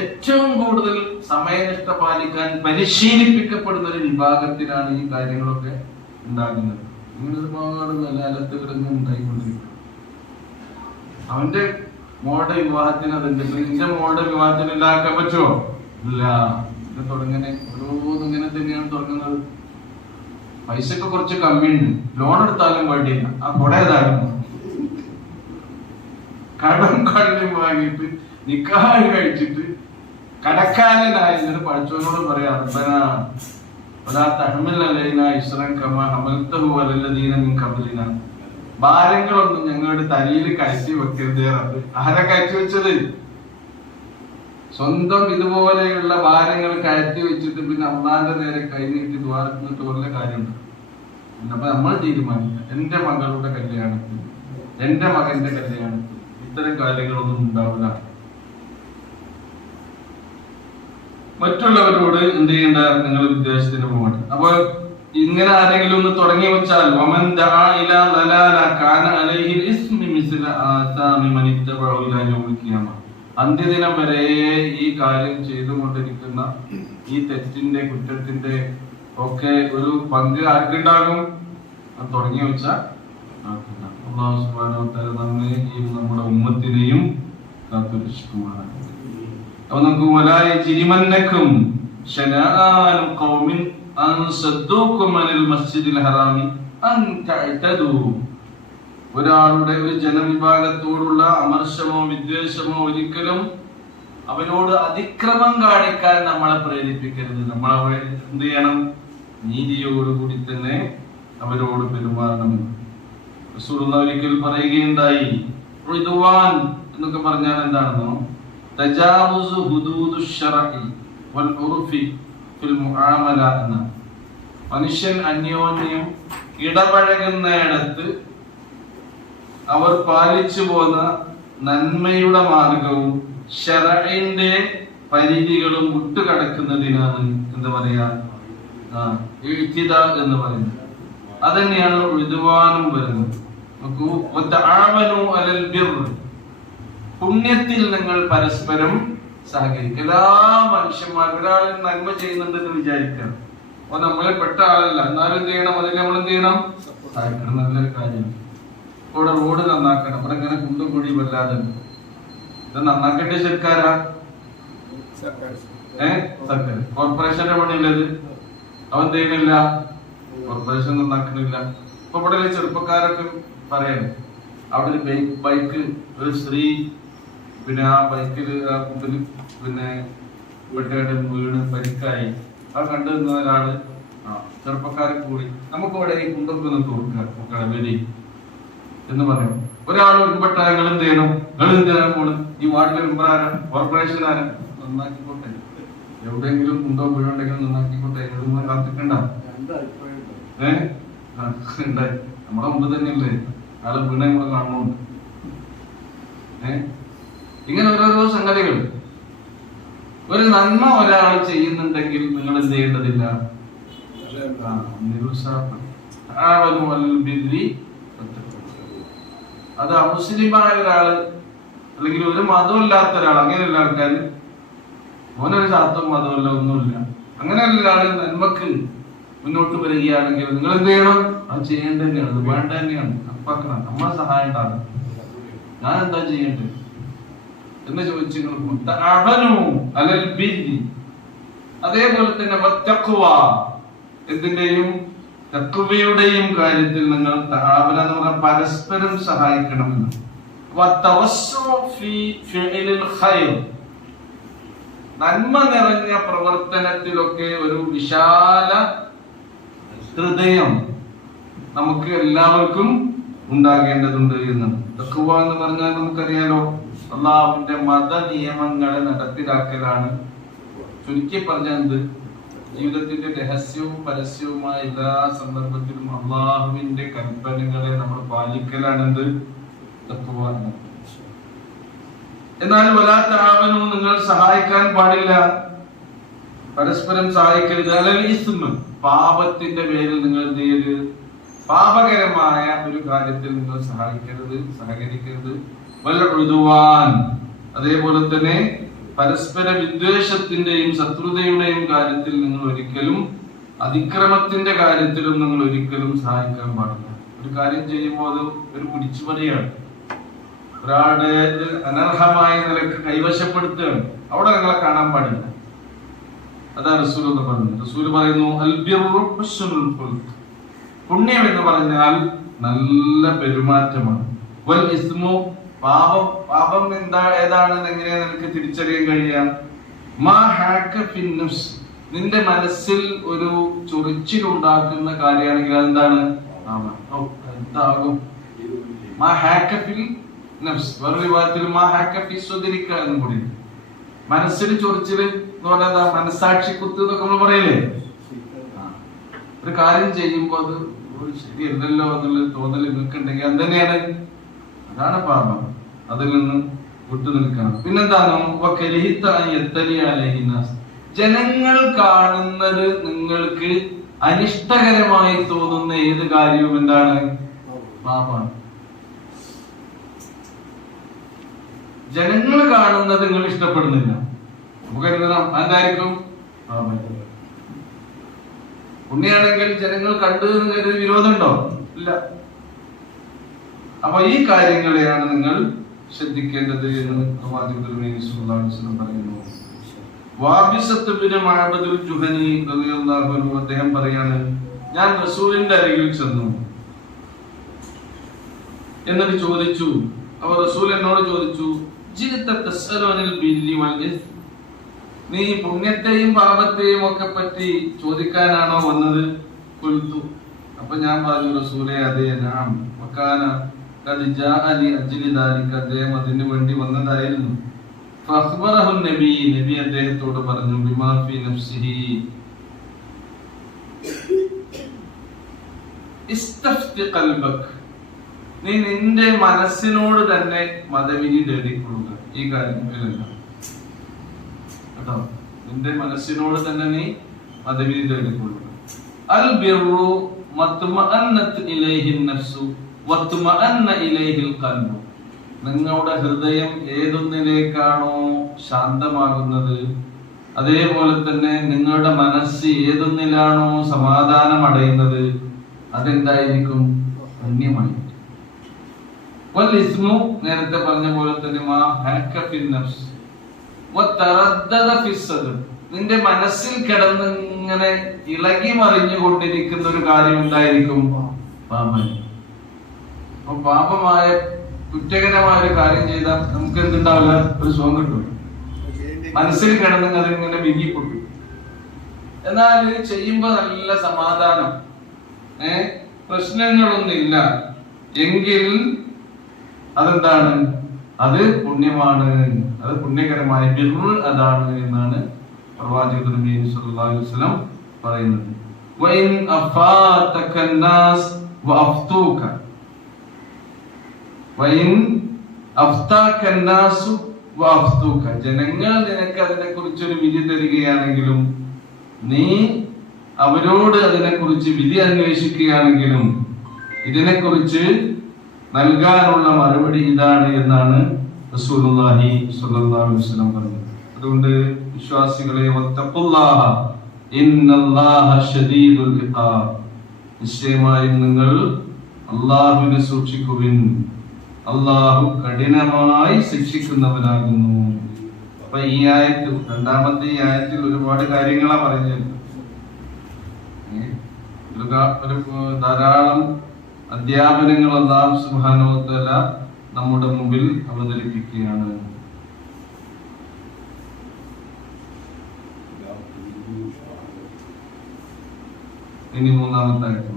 ഏറ്റവും കൂടുതൽ സമയനിഷ്ഠ പാലിക്കാൻ പരിശീലിപ്പിക്കപ്പെടുന്ന ഒരു വിഭാഗത്തിനാണ് ഈ കാര്യങ്ങളൊക്കെ ഉണ്ടാകുന്നത്. ഇങ്ങനെ ഒരുപാട് നിലത്തുകളൊന്നും ഉണ്ടായിക്കൊണ്ടിരിക്കും. അവന്റെ മോളുടെ വിവാഹത്തിന് അതുണ്ട്. എന്റെ മോളുടെ വിവാഹത്തിന് ഉണ്ടാക്കാൻ പറ്റുമോ? ഇല്ല. ഇത് തുടങ്ങനെ ഓരോന്നും ഇങ്ങനെ തന്നെയാണ് തുടങ്ങുന്നത്. പൈസക്ക് കുറച്ച് കമ്മിയുണ്ട്. ലോൺ എടുത്താലും വേണ്ടിയില്ല. ആ കൊട ഏതായാലും കടം വാങ്ങിയിട്ട് നിക്കാഹ് കഴിച്ചിട്ട് കടക്കാരനായിരുന്നിട്ട് പഠിച്ചവനോട് പറയാ ഭാരങ്ങളൊന്നും ഞങ്ങളുടെ തലയിൽ കയറ്റി വെക്കരുത്. ആരാ കയറ്റി വെച്ചത്? സ്വന്തം ഇതുപോലെയുള്ള ഭാരങ്ങൾ കയറ്റി വെച്ചിട്ട് പിന്നെ അള്ളാന്റെ നേരെ കൈനീട്ടി ദ്വാരത്തിട്ട് വല്ല കാര്യമുണ്ട്. അപ്പൊ നമ്മൾ തീരുമാനിക്കാം. എന്റെ മകളുടെ കല്യാണത്തിന്, എന്റെ മകന്റെ കല്യാണത്തിന് ഇത്തരം കാര്യങ്ങളൊന്നും ഉണ്ടാവില്ല. മറ്റുള്ളവരോട് എന്ത് ചെയ്യേണ്ട? നിങ്ങൾ വിദ്വേഷത്തിന് പോകട്ടെ. അപ്പൊ ഇങ്ങനെ ആരെങ്കിലും ഒന്ന് തുടങ്ങി വെച്ചാൽ അന്ത്യദിനം വരെ ഈ കാര്യം ചെയ്തുകൊണ്ടിരിക്കുന്ന ഈ തെറ്റിന്റെ കുറ്റത്തിന്റെ ഒക്കെ ഒരു പങ്ക് ആർക്കുണ്ടാകും? അത് തുടങ്ങി വെച്ചാൽ അല്ലാഹു സുബ്ഹാനഹു വ തആല നമ്മെയും നമ്മുടെ ഉമ്മത്തിനെയും കാത്തുരക്ഷിക്കുമാറാകട്ടെ. അപ്പോൾ നമുക്ക് വലായ ജിരിമന്നക്കും ശനാഅൻ ഖൗമിൻ അൻ സദ്ദൂകും അനിൽ മസ്ജിദിൽ ഹറാമി അൻ തഅതദു. ഒരാളുടെ ഒരു ജനവിഭാഗത്തോടുള്ള അമർഷമോ വിദ്വേഷമോ ഒരിക്കലും അവരോട് അതിക്രമം കാണിക്കാൻ നമ്മളെ പ്രേരിപ്പിക്കരുത്. നമ്മൾ അവരെ എന്ത് ചെയ്യണം? നീതിയോടുകൂടി തന്നെ അവരോട് പെരുമാറണം. റസൂലുള്ളാഹി ഒരിക്കൽ പറയുകയുണ്ടായി, ഉദ്വാൻ എന്നൊക്കെ പറഞ്ഞാൽ എന്താണെന്നോ? തജാവുസു ഹുദൂദുശ് ശർഇ വൽ ഉർഫി ഫിൽ മുആമല എന്ന. മനുഷ്യൻ അന്യോന്യം ഇടപഴകുന്നിടത്ത് അവർ പാലിച്ചു പോന്ന നന്മയുടെ മാർഗവും ശർഇന്റെ പരിധികളും വിട്ടുകടക്കുന്നതിനാണ് എന്താ പറയാ ഇഅ്തിദാ എന്ന് പറയുന്നത്. അതന്നെയാണ് ഉദ്വാനും വരുന്നത്. നോക്കൂ, വതആവനു അലൽ ബിർ, പുണ്യത്തിൽ നിങ്ങൾ പരസ്പരം സഹകരിക്കുക. എല്ലാ മനുഷ്യന്മാരും ഒരാൾ നന്മ ചെയ്യുന്നുണ്ടെന്ന് വിചാരിക്കണം. അപ്പൊ നമ്മളെ പെട്ട ആളല്ല, എന്നാലും എന്ത് ചെയ്യണം? അതിന് നമ്മൾ എന്ത് ചെയ്യണം? സഹായിക്കണം. നല്ലൊരു കാര്യം. ഇവിടെ റോഡ് നന്നാക്കണം. ഇവിടെ ഇങ്ങനെ കുണ്ടും കുഴി വല്ലാതെ ഇത് നന്നാക്കേണ്ട സർക്കാരാ? സർക്കാർ. കോർപ്പറേഷന്റെ പണിയുള്ളത് അവൻ ചെയ്യുന്നില്ല, കോർപ്പറേഷൻ നന്നാക്കുന്നില്ല. ഇപ്പൊ ഇവിടെ ചെറുപ്പക്കാരൊക്കെ പറയണം, അവിടെ ഒരു ബൈക്ക്, ഒരു സ്ത്രീ പിന്നെ ആ ബൈക്കിൽ പിന്നെ വെട്ടേടെ വീണ് പരിക്കായി. അത് കണ്ടു നിന്ന ഒരാള് ചെറുപ്പക്കാരെ കൂടി നമുക്ക് ഇവിടെ ഈ കുണ്ടൊക്കെ ഒന്ന് തോർക്കുക വരി എന്ന് പറയും. ഒരാൾ ഒരുപെട്ട നിങ്ങൾ എന്ത് ചെയ്യണം? നിങ്ങൾ എന്ത് ചെയ്യാൻ പോണ്? ഈ വാർഡിലെ മെമ്പർ ആരാ? കോർപ്പറേഷൻ ആരാ? നന്നാക്കിക്കോട്ടെ. എവിടെയെങ്കിലും കുണ്ടോ വീഴുണ്ടെങ്കിൽ നന്നാക്കിക്കോട്ടെ. എഴുതുമ്പോൾ കാത്തിക്കണ്ട. ഉണ്ടായി നമ്മുടെ മുമ്പ് തന്നെയല്ലേ ആളെ വീണ നമ്മൾ കാണുന്നുണ്ട്. ഇങ്ങനെ ഓരോരോ സംഗതികൾ. ഒരു നന്മ ഒരാൾ ചെയ്യുന്നുണ്ടെങ്കിൽ നിങ്ങൾ എന്ത് ചെയ്യേണ്ടതില്ല? അത് അമുസ്ലിമായ ഒരാള് അല്ലെങ്കിൽ ഒരു മതമില്ലാത്ത ഒരാൾ, അങ്ങനെയുള്ള ആൾക്കാർ ഓനൊരു ശാസ്ത്രവും മതമല്ല ഒന്നുമില്ല, അങ്ങനെയുള്ള ആള് നന്മക്ക് മുന്നോട്ട് വരികയാണെങ്കിൽ നിങ്ങൾ എന്ത് ചെയ്യണം? അത് ചെയ്യേണ്ടത് തന്നെയാണ്, അത് വേണ്ട തന്നെയാണ്. അപ്പാക്കണം നമ്മളെ സഹായം ഉണ്ടാകും. ഞാൻ എന്താ ചെയ്യേണ്ടത് എന്ന് ചോദിച്ചു അതേപോലെ തന്നെ എന്തിന്റെയും തഖ്വയുടെയും കാര്യത്തിൽ നിങ്ങൾ തആവന എന്ന് പറഞ്ഞാൽ പരസ്പരം സഹായിക്കണമെന്ന്. നന്മ നിറഞ്ഞ പ്രവർത്തനത്തിലൊക്കെ ഒരു വിശാല ഹൃദയം നമുക്ക് എല്ലാവർക്കും ഉണ്ടാകേണ്ടതുണ്ട് എന്നാണ്. തഖ്വ എന്ന് പറഞ്ഞാൽ നമുക്കറിയാലോ, അള്ളാഹുവിന്റെ മത നിയമങ്ങളെ നടപ്പിലാക്കലാണ്. ചുരുക്കി പറഞ്ഞത് ജീവിതത്തിന്റെ രഹസ്യവും പരസ്യവുമായ എല്ലാ സന്ദർഭത്തിലും അള്ളാഹുവിന്റെ കൽപ്പനകളെ നമ്മൾ പാലിക്കലാണെന്ത് തഖ്വ. എന്നാൽ വലാ തആവനു നിങ്ങൾ സഹായിക്കാൻ പാടില്ല, പരസ്പരം സഹായിക്കരുത്. അലൽ ഇസ്മ പാപത്തിന്റെ പേരിൽ നിങ്ങൾ എന്ത് ചെയ്യരുത്? പാപകരമായ ഒരു കാര്യത്തിൽ നിങ്ങൾ സഹകരിക്കരുത്. വൽ ഉദ്വാൻ അതേപോലെ തന്നെ പരസ്പര വിദ്വേഷത്തിന്റെയും ശത്രുതയുടെയും കാര്യത്തിൽ നിങ്ങൾ ഒരിക്കലും, അതിക്രമത്തിന്റെ കാര്യത്തിലും നിങ്ങൾ ഒരിക്കലും സഹായിക്കാൻ പാടില്ല. ഒരു കാര്യം ചെയ്യുമ്പോൾ അത് ഒരു പിടിച്ചുപറിയാണ്, ഒരാളുടെ അനർഹമായ നിലക്ക് കൈവശപ്പെടുത്തുകയാണ്. അവിടെ നിങ്ങളെ കാണാൻ പാടില്ല. അതാ റസൂൽ എന്ന് പറഞ്ഞത്. റസൂൽ പറയുന്നു അൽബിറു ഹുസ്നുൽ ഖുൽഖ്, പുണ്യം എന്ന് പറഞ്ഞാൽ നല്ല പെരുമാറ്റമാണ്. വൽ ഇസ്മു പാപം ഏതാണെന്ന് എങ്ങനെ നിനക്ക് തിരിച്ചറിയാൻ കഴിയാം? മാ ഹാക ഫിൻ നഫ്സ്, നിന്റെ മനസ്സിൽ ഒരു ചൊറിച്ചിൽ ഉണ്ടാക്കുന്ന കാര്യമാണെങ്കിൽ അതെന്താണ്? എന്താകും? മാ ഹാക ഫിൽ നഫ്സ്, വേറൊരു വിഭാഗത്തിൽ മാ ഹാക ഫി സ്വദരിക എന്നും കൂടി. മനസ്സിൽ ചൊറിച്ചിൽ എന്ന് പറഞ്ഞാൽ മനസാക്ഷി കുത്ത് എന്നൊക്കെ നമ്മൾ പറയില്ലേ? ഒരു കാര്യം ചെയ്യുമ്പോ അത് ശരിയല്ലല്ലോ എന്നുള്ള തോന്നൽ നിൽക്കുന്നുണ്ടെങ്കിൽ അത് തന്നെയാണ്, അതാണ് പാപം. അതിൽ നിന്ന് വിട്ടു നിൽക്കണം. പിന്നെന്താണ്? ജനങ്ങൾ കാണുന്നത് നിങ്ങൾക്ക് അനിഷ്ടകരമായി തോന്നുന്ന ഏത് കാര്യവും എന്താണ്? പാപമാണ്. ജനങ്ങൾ കാണുന്നത് നിങ്ങൾ ഇഷ്ടപ്പെടുന്നില്ല, നമുക്ക് എന്തായിരിക്കും? പാപം. പുണ്യാണെങ്കിൽ ജനങ്ങൾ കണ്ടു എന്നൊരു വിരോധമുണ്ടോ? ഇല്ല. അപ്പൊ ഈ കാര്യങ്ങളെയാണ് നിങ്ങൾ ശ്രദ്ധിക്കേണ്ടത് എന്ന് പറയുന്നു. അദ്ദേഹം പറയാണ്, ഞാൻ റസൂലിന്റെ അരികിൽ ചെന്നു, എന്നിട്ട് ചോദിച്ചു. അപ്പൊ റസൂൽ എന്നോട് ചോദിച്ചു, നീ പുണ്യത്തെയും പാപത്തെയും ഒക്കെ പറ്റി ചോദിക്കാനാണോ വന്നത്? കൊൽത്തു, അപ്പൊ ഞാൻ പറഞ്ഞു, റസൂലേ അതെ, ഞാൻ അദ്ദേഹം അതിനു വേണ്ടി വന്നതായിരുന്നു. നബി അദ്ദേഹത്തോട് പറഞ്ഞു, നീ നിന്റെ മനസ്സിനോട് തന്നെ മതവിധി തേടിക്കൊള്ളുക. ഈ കാര്യത്തിലല്ല കേട്ടോ, നിന്റെ മനസ്സിനോട് തന്നെ നീ മതവിധി തേടിക്കൊള്ളുക. അൽ ബിർറു മത്മഅന്നത് ഇലൈഹി നഫ്സു വത്മഅന്ന ഇലൈഹിൽ ഖൽബു, നിങ്ങളുടെ ഹൃദയം ഏതൊന്നിലേക്കാണോ ശാന്തമാകുന്നത്, അതേപോലെ തന്നെ നിങ്ങളുടെ മനസ്സ് ഏതൊന്നിലാണോ സമാധാനം അടയുന്നത്, അതെന്തായിരിക്കും? പുണ്യമായിരിക്കും. വൽ ഇസ്മു, നേരത്തെ പറഞ്ഞ പോലെ തന്നെ മാ ഹക ഫിൻ നഫ്സ് വതറദ്ദദ ഫിസ് സദ്ർ, നിന്റെ മനസ്സിൽ കിടന്ന് ഇങ്ങനെ ഇളകി മറിഞ്ഞുകൊണ്ടിരിക്കുന്ന ഒരു കാര്യം ഉണ്ടായിരിക്കും? പാപമായിരിക്കും. അപ്പൊ പാപമായ കുറ്റകരമായ ഒരു കാര്യം ചെയ്താൽ നമുക്ക് എന്തുണ്ടാവില്ല? ഒരു സുഖം കിട്ടും. മനസ്സിൽ കിടന്ന് അതിങ്ങനെ വിങ്ങിപ്പൊട്ടു. എന്നാൽ ചെയ്യുമ്പോ നല്ല സമാധാനം, പ്രശ്നങ്ങളൊന്നുമില്ല എങ്കിൽ അതെന്താണ്? അത് പുണ്യമാണ്, അത് പുണ്യകരമായ ബിർറ് അതാണ് എന്നാണ് പ്രവാചകൻ നബി സല്ലല്ലാഹു അലൈഹി വസല്ലം പറയുന്നത്. വഇൻ അഫാതക الناس വഅഫ്തൂക, വഇൻ അഫ്താക الناس വഅഫ്തൂക, ജനങ്ങൾ നിനക്ക് അതിനെ കുറിച്ച് ഒരു വിധി തരികയാണെങ്കിലും നീ അവരോട് അതിനെ കുറിച്ച് വിധി അന്വേഷിക്കുകയാണെങ്കിലും ഇതിനെക്കുറിച്ച് നൽകാനുള്ള മറുപടി ഇതാണ് എന്നാണ് റസൂലുള്ളാഹി സ്വല്ലല്ലാഹു അലൈഹി വസല്ലം പറഞ്ഞത്. അതുകൊണ്ട് വിശ്വാസികളെ, വത്തഖുല്ലാഹ, ഇന്നല്ലാഹ ശദീദുൽ ഇഖാബ്, നിശ്ചയമായും നിങ്ങൾ അല്ലാഹുവിനെ സൂക്ഷിക്കുവിൻ, അല്ലാഹു കഠിനമായി ശിക്ഷിക്കുന്നവനാകുന്നു. അപ്പൊ ഈ ആയത്തിൽ, രണ്ടാമത്തെ ഈ ആയത്തിൽ ഒരുപാട് കാര്യങ്ങളാ പറഞ്ഞത്. ധാരാളം അധ്യാപനങ്ങൾ അല്ലാഹു സുബ്ഹാനഹു വ തആല നമ്മുടെ മുമ്പിൽ അവതരിപ്പിക്കുകയാണ്. ഇനി മൂന്നാമത്തെ ആയത്ത്,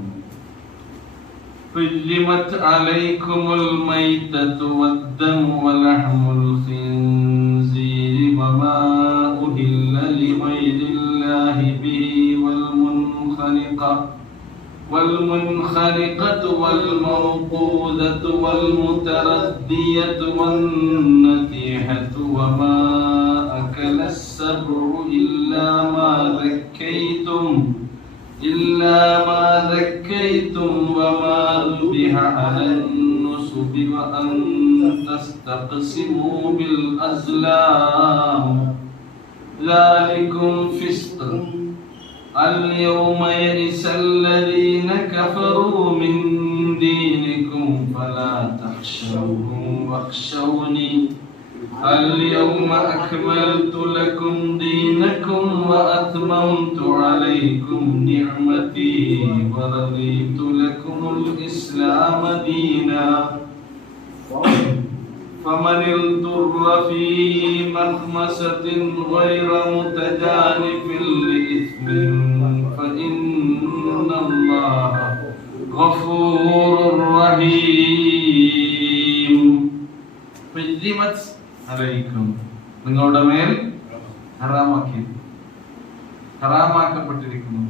حرمت عليكم الميتة والدم ولحم الخنزير وما أهل لغير الله به والمنخنقة والموقوذة والمتردية والنتيحة وما أكل السبع إلا ما ذكيتم وما ذبح على النصب وأن تستقسموا بالأزلام ذلكم فسق اليوم يئس الذين كفروا من دينكم فلا تخشوهم واخشوني اليوم أكملت لكم دينكم وأتممت عليكم نعمتي ورضيت لكم الإسلام دينا فمن اضطر في مخمصة غير متجانف لإثم فإن الله غفور رحيم. حرمت عليكم, നിങ്ങളുടെ മേൽ ഹറാമാക്കപ്പെട്ടിരിക്കുന്നു.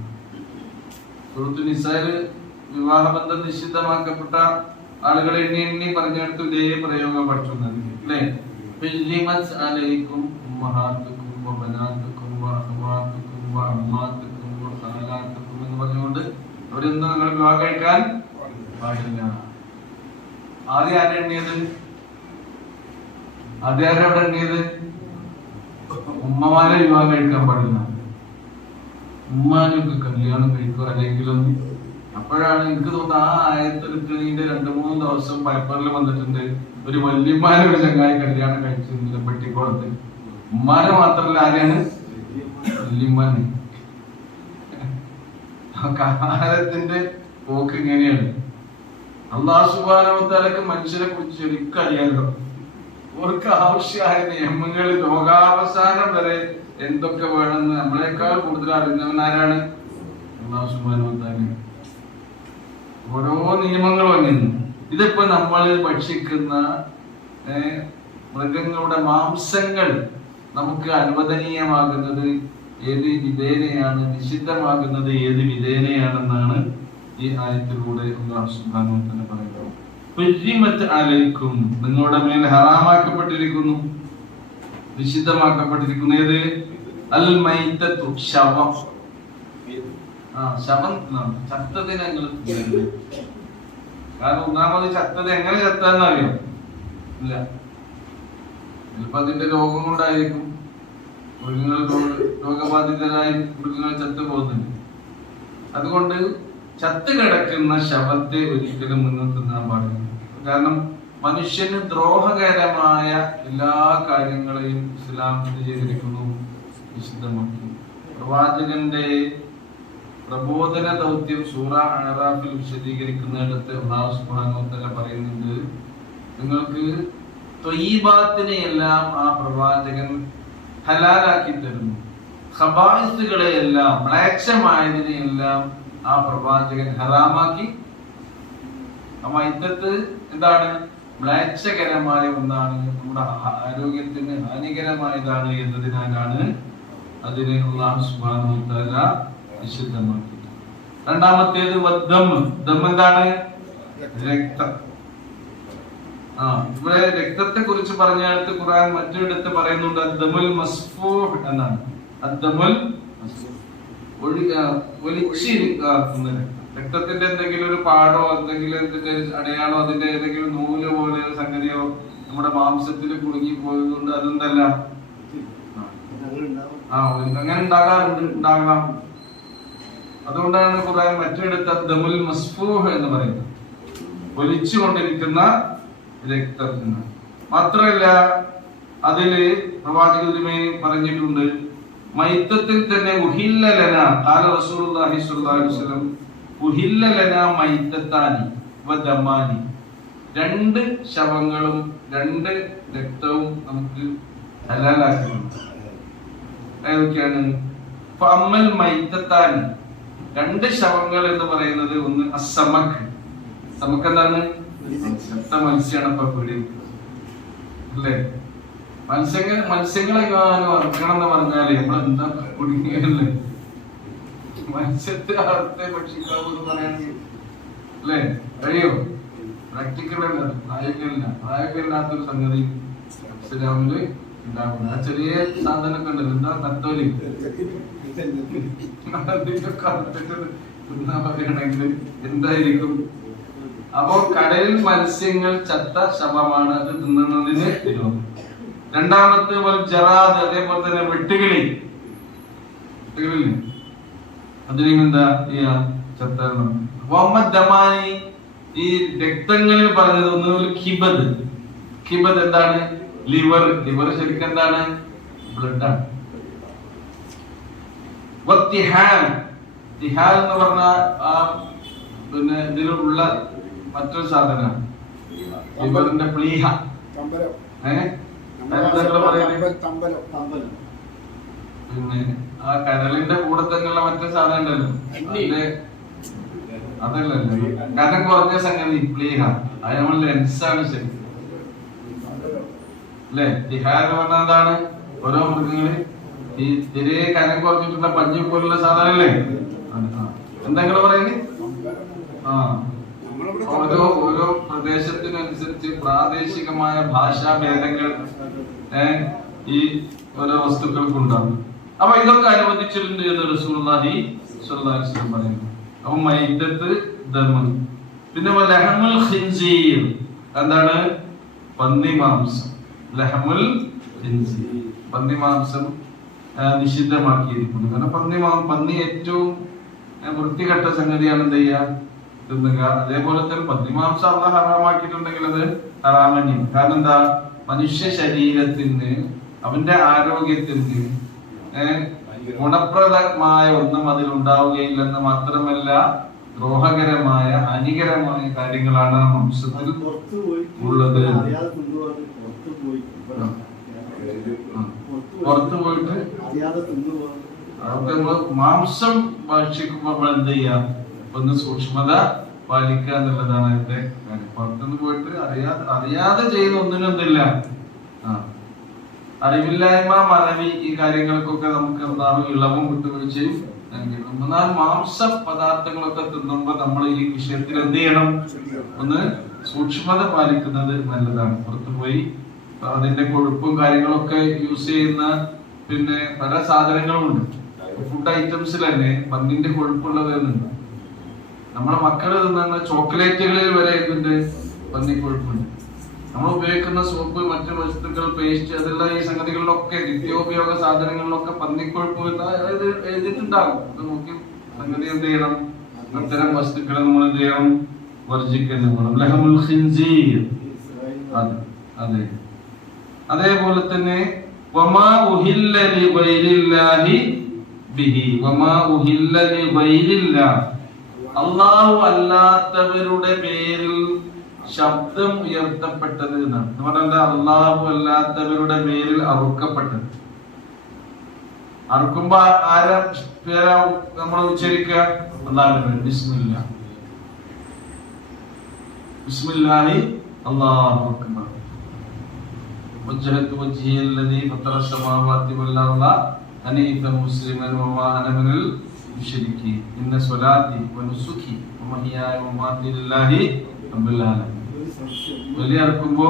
സൂറത്തുൽ നിസായിൽ വിവാഹബന്ധം നിഷിദ്ധമാക്കപ്പെട്ട ആളുകളെ എണ്ണി പറഞ്ഞെടുത്ത് ഇതേ പ്രയോഗം പഠിച്ചുന്നത് അല്ലേ? حرمت عليكم أمهاتكم وبناتكم وأخواتكم وعماتكم وخالاتكم എന്ന് പറഞ്ഞുകൊണ്ട് അവരൊന്നും നിങ്ങൾ വിവാഹം കഴിക്കാൻ പാടില്ല. ആദ്യം ആരെ എണ്ണിയത്? ആദ്യം എണ്ണിയത് ഉമ്മമാരെ വിവാഹം കഴിക്കാൻ പാടില്ല. ഉമ്മാനൊക്കെ കല്യാണം കഴിക്കുക അല്ലെങ്കിലൊന്നും. അപ്പോഴാണ് എനിക്ക് തോന്നുന്നത് ആ ആയത്തെടുക്കുന്നതിന്റെ 2-3 ദിവസം പേപ്പറിൽ വന്നിട്ടുണ്ട്, ഒരു വല്യമ്മാരെ ഒരു ചങ്ങായി കല്യാണം കഴിച്ചിരുന്നില്ല പെട്ടിക്കോളത്ത്. ഉമ്മാരെ മാത്രല്ല, ആരെയാണ്? വല്യമ്മാന്. കാലത്തിന്റെ പോക്ക് ഇങ്ങനെയാണ്. അല്ലാഹു സുബ്ഹാനഹു വ തആലക്ക് മനുഷ്യരെ കുറിച്ച് ശരിക്കും അറിയാലോ. അവർക്ക് ആവശ്യമായ നിയമങ്ങൾ ലോകാവസാനം വരെ എന്തൊക്കെ വേണമെന്ന് നമ്മളെക്കാൾ കൂടുതൽ അറിയുന്നവൻ ആരാണ്? അല്ലാഹു സുബ്ഹാനഹു വ തആല. ഓരോ നിയമങ്ങൾ വന്നിരുന്നു. ഇതിപ്പോ നമ്മൾ ഭക്ഷിക്കുന്ന മൃഗങ്ങളുടെ മാംസങ്ങൾ നമുക്ക് അനുവദനീയമാകുന്നത് ഏത് വിധേനയാണ്, നിഷിദ്ധമാകുന്നത് ഏത് വിധേനയാണെന്നാണ് ഈ ആയത്തിലൂടെ അല്ലാഹു സുബ്ഹാനഹു വ തആല പറയുന്നത്. ഹുർരിമത് അലൈക്കും, നിങ്ങളുടെ മേൽ ഹറാമാക്കപ്പെട്ടിരിക്കുന്നു, നിഷിദ്ധമാക്കപ്പെട്ടിരിക്കുന്നു. ഏത്? അൽ മൈതത്തു, ശവം. ശവം ചത്തതിനെ നിങ്ങൾ തിന്നരുത്. കാരണം ഒന്നാമത് ചത്തത് എങ്ങനെ ചത്താന്ന് അറിയാം ഇല്ല. ചിലപ്പോ അതിന്റെ രോഗം കൊണ്ടായിരിക്കും മൃഗങ്ങൾ രോഗബാധിതരായി മൃഗങ്ങൾ ചത്തു പോകുന്നുണ്ട്. അതുകൊണ്ട് ചത്ത് കിടക്കുന്ന ശവത്തെ ഒരിക്കലും നിങ്ങൾ തിന്നാൻ പാടില്ല. കാരണം മനുഷ്യന് ദ്രോഹകരമായ എല്ലാ കാര്യങ്ങളെയും ഇസ്ലാം ചെയ്തിരിക്കുന്നു, വിശുദ്ധമാക്കി. പ്രവാചകന്റെ പ്രബോധന ദൗത്യം സൂറ അഅറാഫിൽ വിശദീകരിക്കുന്നിടത്ത് അല്ലാഹു സുബ്ഹാനഹു വ തആല പറയുന്നുണ്ട്, നിങ്ങൾക്ക് ത്വയ്യിബാത്തിനെ എല്ലാം ആ പ്രവാചകൻ ഹലാലാക്കി തരുന്നു, ഖബായിസുകളെ എല്ലാം, മ്ലേച്ഛമായതിനെ എല്ലാം ആ പ്രവാചകൻ ഹറാമാക്കി. മൈത്തത്ത് എന്താണ്? മ്ലേച്ഛകരമായ ഒന്നാണ്, നമ്മുടെ ആരോഗ്യത്തിന് ഹാനികരമായതാണ് എന്നതിനാലാണ് അതിനെ അല്ലാഹു സുബ്ഹാനഹു വ തആല വിശുദ്ധമാക്കി. രണ്ടാമത്തേത് വദ്ദം. ദം എന്താണ്? രക്തം. ഇവിടെ രക്തത്തെ കുറിച്ച് പറഞ്ഞിടത്ത് ഖുർആൻ മറ്റൊരിടത്ത് പറയുന്നുണ്ട് അദ്ദമുൽ മസ്ഫൂഹ് എന്നാണ്. അദ്ദമുൽ ഒലിച്ചിരിക്കുന്ന രക്തത്തിന്റെ എന്തെങ്കിലും ഒരു പാടോ എന്തെങ്കിലും അടയാളോ അതിന്റെ ഏതെങ്കിലും നൂല് പോലെ സംഗതിയോ നമ്മുടെ മാംസത്തിൽ കുടുങ്ങി പോയതുകൊണ്ട് അതെന്തല്ല അങ്ങനെ ഉണ്ടാകാറുണ്ട്, ഉണ്ടാകണം. അതുകൊണ്ടാണ് ഖുർആൻ മറ്റൊരിടത്ത് ദമുൽ മസ്ഫൂഹ് എന്ന് പറയുന്നത്, ഒലിച്ചുകൊണ്ടിരിക്കുന്ന രക്തം എന്ന്. മാത്രമല്ല അതില് പ്രവാചകൻ തിരുമേനി പറഞ്ഞിട്ടുണ്ട്, മൈത്തത്തിൽ തന്നെ ഉഹില്ല ലന ഖാല റസൂലുള്ളാഹി സ്വല്ലല്ലാഹു അലൈഹി വസല്ലം ഉഹില്ല ലന മൈത്തത്താനി വദമാനി, രണ്ട് ശവങ്ങളും രണ്ട് രക്തവും നമുക്ക് ഹലാലാക്കിയിട്ടുണ്ട്. ഏതൊക്കെയാണ്? ഫഅമ്മൽ മൈത്തത്താനി, രണ്ട് ശവങ്ങൾ എന്ന് പറയുന്നത് ഒന്ന് അസ്സമക്, സമക്ക് എന്താണ്? ചത്ത മത്സ്യമാണ് ഇപ്പൊ പിടിക്കുന്നത് അല്ലേ? മത്സ്യങ്ങളെ അറക്കണം എന്ന് പറഞ്ഞാല് നമ്മൾ എന്താ കുടുങ്ങിയല്ലേ? മത്സ്യത്തെ അർത്ഥത്തെ ഭക്ഷിക്കാവൂ എന്ന് പറയാൻ അല്ലേ? കഴിയോ? പ്രാക്ടിക്കൽ അല്ല, പ്രായോഗികമില്ലാത്തൊരു സംഗതി ഇസ്ലാമില് ഉണ്ടാകുന്നത്. ആ ചെറിയ സാധനമൊക്കെ ഉണ്ട്, എന്താ നത്തോലി, പറയുകയാണെങ്കിൽ എന്തായിരിക്കും? അപ്പോ കടലിൽ മത്സ്യങ്ങൾ ചത്ത ശവമാണ്, അത് തിന്നുന്നതിന് വിരോധം. രണ്ടാമത്തെ പോലെ ജറാദ്, അതേപോലെ തന്നെ വെട്ടുകിളി, അതിനെന്താ ചെയ്യാ? ചത്തരണം. മുഹമ്മദ് ദമാനി, ഈ രക്തങ്ങളിൽ പറഞ്ഞത് ഒന്നുപോലെ ഖിബദ്. ഖിബദ് എന്താണ്? ലിവർ. ലിവർ ശരിക്കും എന്താണ്? ബ്ലഡാണ്. തിഹാൽ എന്ന് പറഞ്ഞ പിന്നെ ഇതിലുള്ള മറ്റൊരു സാധനമാണ് ലിവറിന്റെ പ്ലീഹ. പിന്നെ ആ കരളിന്റെ കൂടെ തന്നെയുള്ള മറ്റൊരു സാധനം ഉണ്ടല്ലോ, അതല്ലല്ലോ കനം കുറഞ്ഞ സംഗതി പ്ലീഹ, അത് നമ്മൾ ലെൻസാണ് ശരി അല്ലെ? തിഹാൽ എന്ന് പറഞ്ഞാൽ എന്താണ്? ഓരോ മൃഗങ്ങള് ഈ തിരെ കനം കുറഞ്ഞിട്ടുള്ള പഞ്ഞി പോലുള്ള സാധനം അല്ലേ? എന്തെങ്കിലും പറയുന്നത് ഓരോ പ്രദേശത്തിനനുസരിച്ച് പ്രാദേശികമായ ഭാഷാ ഭേദങ്ങൾ ഈ ഓരോ വസ്തുക്കൾക്ക് ഉണ്ടാകും. അപ്പൊ ഇതൊക്കെ അനുവദിച്ചിട്ടുണ്ട് എന്ന് റസൂലുള്ളാഹി സ്വല്ലല്ലാഹു അലൈഹി വസല്ലം പറയുന്നു. അപ്പൊ മൈദത്ത് ദമ്. പിന്നെ ലഹമുൽ ഖിൻസീർ, എന്താണ്? പന്നി മാംസം. ലഹമുൽ ഖിൻസീർ, പന്നി മാംസം നിഷിദ്ധമാക്കിയിരിക്കുന്നു. കാരണം പന്നി ഏറ്റവും വൃത്തികെട്ട സംഗതിയാണ് എന്ത് ചെയ്യുക? തിന്നുക. അതേപോലെ തന്നെ പന്നിമാംസം അള്ളാഹ് ഹറാമാക്കിയിട്ടുണ്ടെങ്കിൽ അത് ഹറാമന്യം. കാരണം എന്താ? മനുഷ്യ ശരീരത്തിന്, അവന്റെ ആരോഗ്യത്തിന് ഗുണപ്രദമായ ഒന്നും അതിലുണ്ടാവുകയില്ലെന്ന് മാത്രമല്ല, ദ്രോഹകരമായ ഹാനികരമായ കാര്യങ്ങളാണ് മാംസത്തിൽ ഉള്ളത്. പുറത്തു പോയിട്ട് മാംസം ഭക്ഷിക്കുമ്പോൾ നമ്മൾ എന്ത് ചെയ്യാം? ഒന്ന് സൂക്ഷ്മത പാലിക്കുക എന്നുള്ളതാണ് അതിന്റെ കാര്യം. പുറത്തുനിന്ന് പോയിട്ട് അറിയാതെ ചെയ്യുന്ന ഒന്നിനും എന്തില്ല, അറിവില്ലായ്മ, മറവി, ഈ കാര്യങ്ങൾക്കൊക്കെ നമുക്ക് എന്താണ് ഇളവും വിട്ടുവീഴ്ചയും നൽകണം. എന്നാൽ മാംസ പദാർത്ഥങ്ങളൊക്കെ തിന്നുമ്പോൾ നമ്മൾ ഈ വിഷയത്തിൽ എന്ത് ചെയ്യണം? ഒന്ന് സൂക്ഷ്മത പാലിക്കുന്നത് നല്ലതാണ്. പുറത്തു പോയി അതിന്റെ കൊഴുപ്പും കാര്യങ്ങളൊക്കെ യൂസ് ചെയ്യുന്ന പിന്നെ പല സാധനങ്ങളും ഉണ്ട്. ഫുഡ് ഐറ്റംസിൽ തന്നെ പന്നിന്റെ കൊഴുപ്പുള്ളതെന്നുണ്ട്. നമ്മുടെ മക്കള് തിന്നുന്ന ചോക്ലേറ്റുകളിൽ വരെ ഇതിന്റെ പന്നി കൊഴുപ്പുണ്ട്. നമ്മൾ ഉപയോഗിക്കുന്ന സോപ്പ്, മറ്റു വസ്തുക്കൾ, പേസ്റ്റ്, അതെല്ലാം ഈ സംഗതികളിലൊക്കെ നിത്യോപയോഗ സാധനങ്ങളിലൊക്കെ പന്നിക്കൊഴുപ്പ് എഴുതിയിട്ടുണ്ടാകും. അത് നോക്കി സംഗതി എന്ത് ചെയ്യണം? അത്തരം വസ്തുക്കളെ നമ്മൾ എന്ത് ചെയ്യണം? വർജിക്കണം. ലഹമുൽ ഖിൻസീർ, അതെ. അതേപോലെ തന്നെ വമാ ഉഹില്ല ലിഗൈരില്ലാഹി ബിഹി, വമാ ഉഹില്ല ലിഗൈരില്ലാഹ്, അല്ലാഹു അല്ലാത്തവരുടെ പേരിൽ ശബ്ദം ഉയർത്തപ്പെട്ടത് എന്നാണ്. എന്ന് പറഞ്ഞാൽ അല്ലാഹു അല്ലാത്തവരുടെ പേരിൽ അറുക്കപ്പെട്ടത്. അറുക്കുമ്പോ ആരാ പേരാ നമ്മൾ ഉച്ചരിക്കുക? അല്ലാഹുവിന്റെ പേര്. ബിസ്മില്ലാഹ്, ബിസ്മില്ലാഹി അല്ലാഹു അക്ബർ. വജ്ജഹതു വജ്ഹിയ അല്ലദീ ഫത്തറ അസ്സമാവാതി വൽ അർള ഹനീഫൻ മുസ്ലിമൻ വമാ അന മിനൽ മുശ്രിക്കീൻ. ഇന്ന സ്വലാത്തി വനുസുഖി വമഹിയായ വമമാതി ലില്ലാഹി റബ്ബിൽ ആലമീൻ. വലിയ അറുക്കുമ്പോ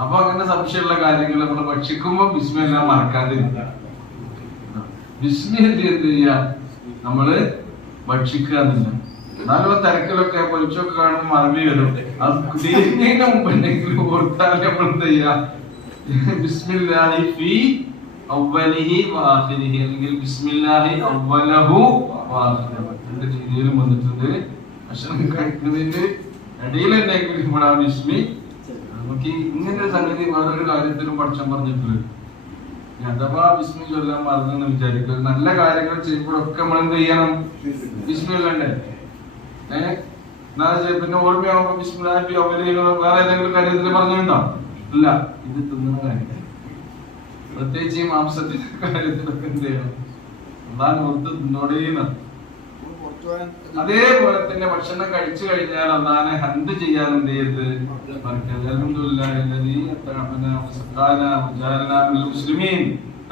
അപ്പൊ അങ്ങനെ സംശയമുള്ള കാര്യങ്ങൾ നമ്മൾ ഭക്ഷിക്കുമ്പോ ബിസ്മില്ലാ മറക്കാതിരിക്കുക. ബിസ്മി എന്ത് ചെയ്യാ? നമ്മള് ഭക്ഷിക്കുക എന്നില്ല. എന്നാലും തിരക്കിലൊക്കെ പൊരിച്ചൊക്കെ കാണുമ്പോൾ മറവി വരും. അത് തിരിഞ്ഞതിന് മുമ്പ് എന്തെങ്കിലും ഓർത്താൽ നമ്മൾ എന്ത് ചെയ്യാ? ബിസ്മില്ലാഹി ഫീ അവ്വലിഹി വആഖിരിഹി അല്ലെങ്കിൽ ബിസ്മില്ലാഹി അവ്വലഹു വആഖിറഹു രണ്ട് രീതിയിലും വന്നിട്ടുണ്ട്. ഭക്ഷണം കഴിക്കുന്നതിന്റെ ഇടയിൽ എന്തെങ്കിലും ഇവിടെ ബിസ്മി നമുക്ക് ഇങ്ങനെ ഒരു സംഗതി വേറൊരു കാര്യത്തിലും പഠിച്ചാൻ പറഞ്ഞിട്ടുണ്ട്. അഥവാ ബിസ്മി ചൊല്ലാൻ മറന്നെന്ന് വിചാരിക്കും. നല്ല കാര്യങ്ങൾ ചെയ്യുമ്പോഴൊക്കെ നമ്മൾ എന്ത് ചെയ്യണം? ബിസ്മി ചൊല്ലണ്ടേ? പിന്നെ ഓർമ്മയാവുമ്പോ ബിസ്മില്ലാഹി ഫീ അവ്വലിഹി വേറെ ഏതെങ്കിലും കാര്യത്തിൽ പറഞ്ഞിട്ടുണ്ടോ? ഇല്ല. ഇത് തിന്നുന്ന കാര്യം, പ്രത്യേകിച്ച് ഈ മാംസത്തിന്റെ കാര്യത്തിലൊക്കെ എന്ത് ചെയ്യണം? അതാണ് ഓർത്ത് തിന്നോടേന്ന്. അതേപോലെ തന്നെ ഭക്ഷണം കഴിച്ചു കഴിഞ്ഞാൽ അള്ളാനെ ഹംദ് ചെയ്യാൻ എന്ത് ചെയ്യരുത്? അൽഹംദുലില്ലാഹി അൽദീ അത്അമനാ വസഖാനാ വജഅലനാ മിനൽ മുസ്ലിമീൻ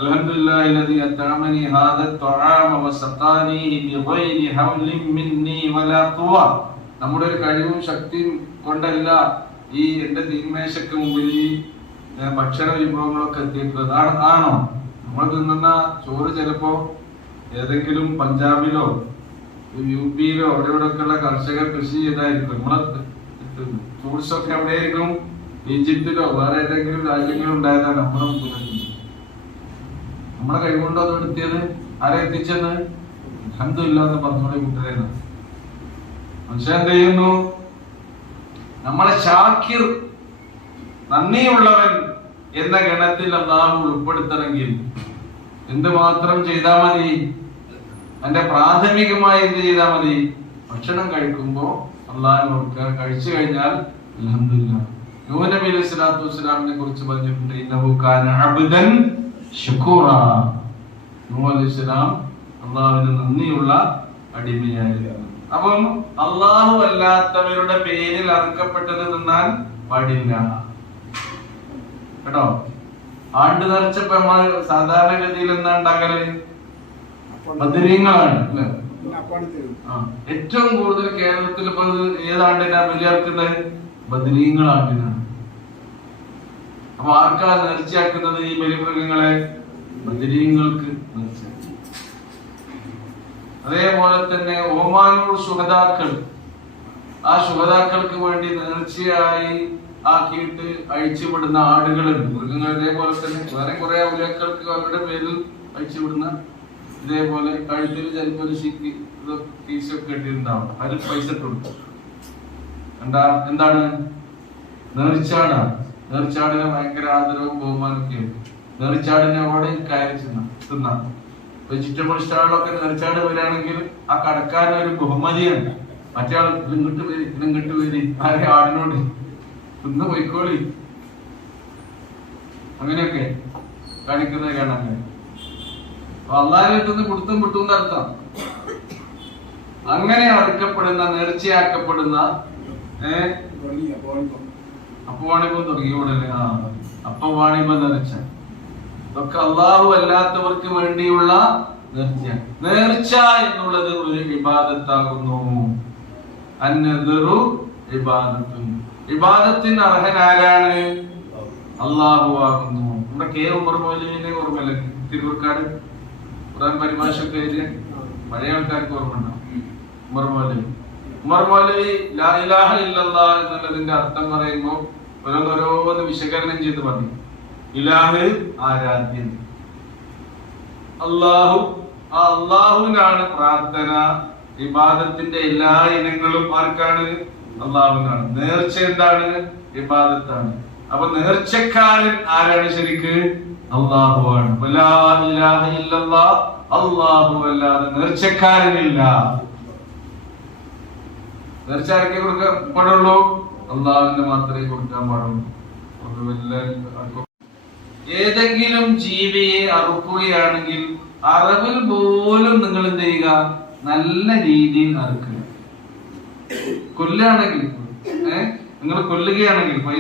അൽഹംദുലില്ലാഹി അൽദീ അത്അമനി ഹാദ അത്അമ വസഖാനീഹി ബിഗൈരി ഹൗലിൻ മിന്നി വലാ ഖുവ. നമ്മുടെ ഒരു കഴിവും ശക്തിയും കൊണ്ടല്ല ഈ എന്റെ തീന്മേശക്ക് മുമ്പിൽ ഈ ഭക്ഷണ വിഭവങ്ങളൊക്കെ എത്തിയിട്ടുള്ളത്. ആണോ? നമ്മൾ തിന്നുന്ന ചോറ് ചിലപ്പോ ഏതെങ്കിലും പഞ്ചാബിലോ യുപിയിലോ അവിടെ ഇവിടെയൊക്കെയുള്ള കർഷകർ കൃഷി ചെയ്തായിരിക്കും. നമ്മളെ ഫ്രൂട്ട്സ് ഒക്കെ എവിടെയായിരിക്കും? ഈജിപ്തിലോ വേറെ ഏതെങ്കിലും രാജ്യങ്ങളും ഉണ്ടായതാണ് നമ്മുടെ മുമ്പിൽ. നമ്മളെ കൈകൊണ്ടോ അത് എടുത്തിയത്? ആരെ എത്തിച്ചെന്ന്? അൽഹംദുലില്ലാഹ് എന്ന് പറഞ്ഞോളെ കൂട്ടരാണ്. മനുഷ്യൻ എന്ത് ചെയ്യുന്നു? നമ്മളെ ഷാക്കിർ, നന്ദിയുള്ളവൻ എന്ന ഗണത്തിൽ അല്ലാഹു ഉൾപ്പെടുത്തണമെങ്കിൽ എന്തുമാത്രം ചെയ്താൽ മതി? അതിന്റെ പ്രാഥമികമായി എന്ത് ചെയ്താൽ മതി? ഭക്ഷണം കഴിക്കുമ്പോ അല്ലാഹു ഓർക്കുക. കഴിച്ചു കഴിഞ്ഞാൽ അൽഹംദുലില്ലാഹ്. നൂഹ് നബി അലൈഹി സ്വലാത്തു വസ്സലാമിനെ കുറിച്ച് പറഞ്ഞിട്ടുണ്ട്, ഇന്നഹു കാന അബ്ദൻ ശുകൂറ. നൂഹ് അലൈഹിസ്സലാം അല്ലാഹുവിന് നന്ദിയുള്ള അടിമയായിരുന്നു. അപ്പം അല്ലാഹു അല്ലാത്തവരുടെ പേരിൽ അറുക്കപ്പെട്ടത് തിന്നാൻ പാടില്ല കേട്ടോ. ആണ്ട് നിറച്ചപ്പോ നമ്മൾ സാധാരണഗതിയിൽ എന്താ ഉണ്ടാക്കല്? ബദരീങ്ങളാണ് അല്ലെ? ഏറ്റവും കൂടുതൽ കേരളത്തിൽ ഇപ്പൊ ഏതാണ്ടിനാ ബലിയാക്കുന്നത്? ബദരീങ്ങളാണ്ടിനാണ്. അപ്പൊ ആർക്കാ നേർച്ചയാക്കുന്നത് ഈ ബലിമൃഗങ്ങളെ? ബദരീങ്ങൾക്ക് നേർച്ച. അതേപോലെ തന്നെ ഓമാനൂർ ശുഹദാക്കൾ, ആ ശുഹദാക്കൾക്ക് വേണ്ടി നേർച്ചയായി ആക്കിയിട്ട് അഴിച്ചുവിടുന്ന ആടുകളുണ്ട്, മൃഗങ്ങൾ. ഇതേപോലെ തന്നെ വേറെ കുറെ ഔലിയാക്കൾക്ക് അവരുടെ പേരിൽ അഴിച്ചുവിടുന്ന ഇതേപോലെ കഴുത്തിൽ ചിലപ്പോൾ ഫീസൊക്കെ ഇട്ടിട്ടുണ്ടാവും. അതിൽ പൈസ ഇട്ട് കൊടുക്കും. എന്താണ്? നേർച്ചാടാണ്. നേർച്ചാടിനെ ഭയങ്കര ആദരവും ബഹുമാനമൊക്കെ. നേർച്ചാടിനെ അവിടെ കയറി തിന്നാം. വെജിറ്റബിൾ സ്റ്റാളിലൊക്കെ നേർച്ചാട് വരികയാണെങ്കിൽ ആ കടക്കാരൻ ഒരു ബഹുമതിയാണ്. മറ്റേ ആൾ ഇങ്ങോട്ട് വരി, ഇങ്ങോട്ട് വരി, ആരെ ആടിനോട് തിന്ന് പോയിക്കോളി, അങ്ങനെയൊക്കെ കാണിക്കുന്നത് കാണാൻ. അള്ളാഹിനെ അടുത്തുനിന്ന് കൊടുത്തും വിട്ടും നടത്താം. അങ്ങനെ അറുക്കപ്പെടുന്ന, നേർച്ചയാക്കപ്പെടുന്ന അപ്പവാണിപ്പം തുടങ്ങിയോടല്ലേ? അപ്പവാണിപ്പം നേർച്ച ഇതൊക്കെ അള്ളാഹു അല്ലാത്തവർക്ക് വേണ്ടിയുള്ള നേർച്ച. നേർച്ച എന്നുള്ളത് ഒരു ഇബാദത്താകുന്നു. അന്നദറു ഇബാദത്തുൻ. ഇബാദത്തിന് അർഹനാരാണ്? അള്ളാഹു ആകുന്നു. നമ്മുടെ കെ ഉമർ മൗലവിനെ ഓർമ്മല്ല? തിരുവക്കാട് ഖുർആൻ പരിഭാഷ ഒക്കെ എഴുതിയ പഴയ ആൾക്കാർക്ക് ഓർമ്മ ഉണ്ടാവും. ഉമർ മൗലവി ലാ ഇലാഹ ഇല്ലല്ലാഹ് എന്നുള്ളതിന്റെ അർത്ഥം പറയുമ്പോൾ ഓരോന്ന് വിശകലനം ചെയ്ത് പറഞ്ഞു. ഇലാഹ് ആരാധ്യൻ, അള്ളാഹു, ആ അള്ളാഹുവിനാണ് പ്രാർത്ഥന. ഇബാദത്തിന്റെ എല്ലാ ഇനങ്ങളും ആർക്കാണ്? അള്ളാഹുവിനാണ്. നേർച്ച എന്താണ്? ഇബാദത്താണ്. അപ്പൊ നേർച്ചക്കാരൻ ആരാണ് ശരിക്ക്? അള്ളാഹുവാണ്. ലാ ഇലാഹ ഇല്ലല്ലാഹ്, അള്ളാഹു അല്ലാതെ നേർച്ചക്കാരനില്ല. നേർച്ച ആർക്കേ കൊടുക്കാൻ പാടുള്ളൂ? അള്ളാഹുവിന് മാത്രമേ കൊടുക്കാൻ പാടുള്ളൂ. ഏതെങ്കിലും ജീവിയെ അറുക്കുകയാണെങ്കിൽ അറവിൽ പോലും നിങ്ങൾ എന്ത് ചെയ്യുക? നല്ല രീതിയിൽ അറുക്കുക. കൊല്ലുകയാണെങ്കിൽ, നിങ്ങൾ കൊല്ലുകയാണെങ്കിൽ ഇപ്പൊ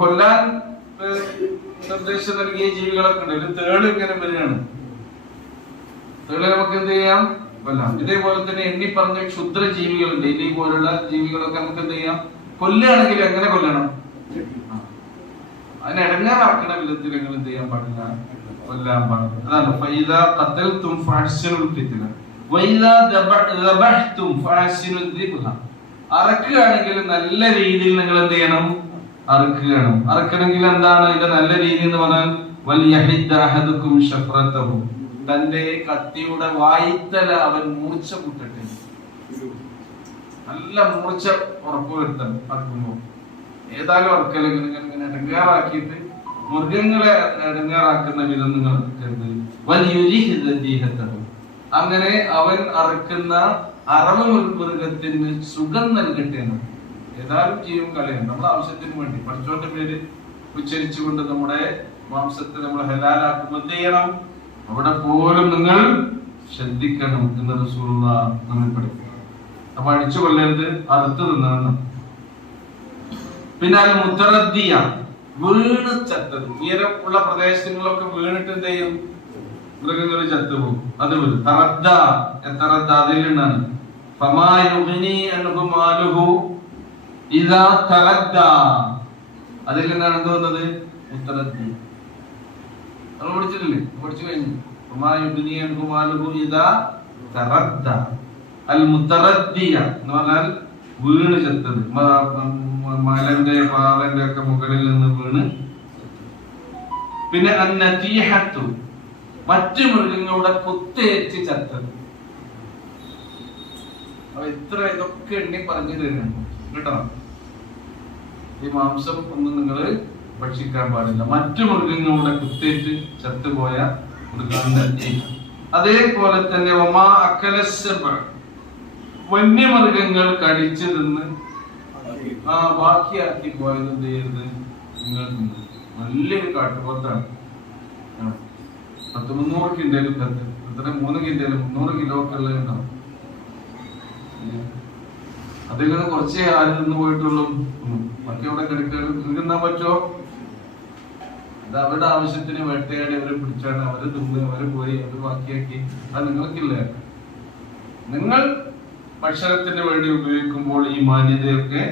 കൊല്ലാൻ നിർദ്ദേശം നൽകിയ ജീവികളൊക്കെ ഉണ്ട്. ഒരു തേള് ഇങ്ങനെ വരികയാണ്. തേള് നമുക്ക് എന്ത് ചെയ്യാം? കൊല്ലാം. ഇതേപോലെ തന്നെ എണ്ണി പറഞ്ഞ ക്ഷുദ്ര ജീവികളുണ്ട്. എലി പോലുള്ള ജീവികളൊക്കെ നമുക്ക് എന്ത് ചെയ്യാം? കൊല്ലുകയാണെങ്കിൽ എങ്ങനെ കൊല്ലണം? അതിനെ ഇടങ്ങാറാക്കണ വിധത്തിൽ നിങ്ങൾ എന്ത് ചെയ്യാൻ പാടില്ല? കൊല്ലാൻ പാടില്ല. അതാണ് ഫൈദ ഖതൽതും ഫഅഹ്സിനുൽ ഖിത്ല വൈദ ദബഹ്തും ഫഅഹ്സിനുൽ ദിബ്ഹ. അറക്കുകയാണെങ്കിൽ നല്ല രീതിയിൽ നിങ്ങൾ എന്ത് ചെയ്യണം? അറുക്കുകയാണ്. അറുക്കണമെങ്കിൽ എന്താണ് അതിന്റെ നല്ല രീതി എന്ന് പറഞ്ഞാൽ വൽയഹിദ് അഹദുക്കും ശഫ്റതഹു, തന്റെ കത്തിയുടെ വായ്ത്തല അവൻ മൂർച്ച കൂട്ടട്ടെ. നല്ല മൂർച്ച ഉറപ്പുവരുത്തണം അറുക്കുമ്പോൾ. ഏതായാലും അറുക്കലെങ്കിൽ ഇങ്ങനെ ഇടങ്ങേറാക്കിയിട്ട് മൃഗങ്ങളെ ഇടങ്ങേറാക്കുന്ന വിധം നിങ്ങൾ അറുക്കരുത്. വൽയുരിഹിദ് ദീഹതഹു, അങ്ങനെ അവൻ അറുക്കുന്ന അറവ് മൃഗത്തിന് സുഖം നൽകട്ടെ. ഏതായാലും ജീവൻ കളയാണ് നമ്മുടെ ആവശ്യത്തിന് വേണ്ടി പഠിച്ചോന്റെ പേര് ഉച്ചരിച്ചുകൊണ്ട് നമ്മുടെ മാംസത്തെ നമ്മൾ ഹലാലാക്കുമ്പോൾ എന്ത് ചെയ്യണം? അവിടെ പോലും നിങ്ങൾ ശ്രദ്ധിക്കണം എന്ന് റസൂലുള്ളാഹി നമ്മെ പഠിപ്പിക്കുന്നു. അപ്പൊ അടിച്ചു കൊല്ലരുത്, അറുത്ത് തിന്നണം. പിന്നെ അൽ മുത്തറദ്ദിയ, വീണ് ചത്തത്. ഉയരമുള്ള പ്രദേശങ്ങളിലൊക്കെ വീണിട്ട് എന്ത് ചെയ്യും? മൃഗങ്ങൾ ചത്തുപോകും. അത് തറദ്ദ, എത്തറദ്ദ അതിൽ നിന്നാണ്. ഫമാ യുഗ്നി അൻഹു മാലുഹു ഇദാ തറദ്ദ, അതിൽ നിന്നാണ് എന്ത് വന്നത്? മുത്തറദ്ദി. നമ്മൾ പഠിച്ചിട്ടില്ലേ? പഠിച്ചു കഴിഞ്ഞു. ഫമാ യുഗ്നി അൻഹു മാലുഹു ഇദാ തറദ്ദ. അൽ മുത്തറദ്ദിയ എന്ന് പറഞ്ഞാൽ വീണ് ചത്തത്. മലന്റെ പാറന്റെ ഒക്കെ മുകളിൽ നിന്ന് വീണ്. പിന്നെ അന്നതീഹത്തു, മറ്റു മൃഗങ്ങളുടെ കുത്തേറ്റ് ചത്തത്. അപ്പൊ ഇതൊക്കെ എണ്ണി പറഞ്ഞു തരുന്നുണ്ട് കേട്ടോ. ഈ മാംസം ഒന്നും നിങ്ങൾ ഭക്ഷിക്കാൻ പാടില്ല. മറ്റു മൃഗങ്ങളുടെ കുത്തേറ്റ് ചത്തുപോയ മൃഗങ്ങളുടെ. അതേപോലെ തന്നെ ഒമാ അക്കലസബ, വന്യമൃഗങ്ങൾ കടിച്ചു തിന്ന് ബാക്കിയാക്കി പോയത് എന്ത് ചെയ്യരുത്? നിങ്ങൾ വലിയൊരു കാട്ടുപോത്താണ്. 300 കിൻഡലും 3 കിൻഡലും 300 കിലോ ഒക്കെ ഉള്ളതുണ്ടാവും. അതിൽ നിന്ന് കുറച്ചേ ആര് നിന്ന് പോയിട്ടുള്ളൂ. ബാക്കി അവിടെ കിടക്കാൻ പറ്റുമോ? അത് അവരുടെ ആവശ്യത്തിന് വേട്ടയാടി അവരെ പിടിച്ചാണ്, അവര് തിന്ന്, അവര് പോയി, അവര് ബാക്കിയാക്കി. അത് നിങ്ങൾക്കില്ല. നിങ്ങൾ ഭക്ഷണത്തിന് വേണ്ടി ഉപയോഗിക്കുമ്പോൾ ഈ മാന്യതയൊക്കെ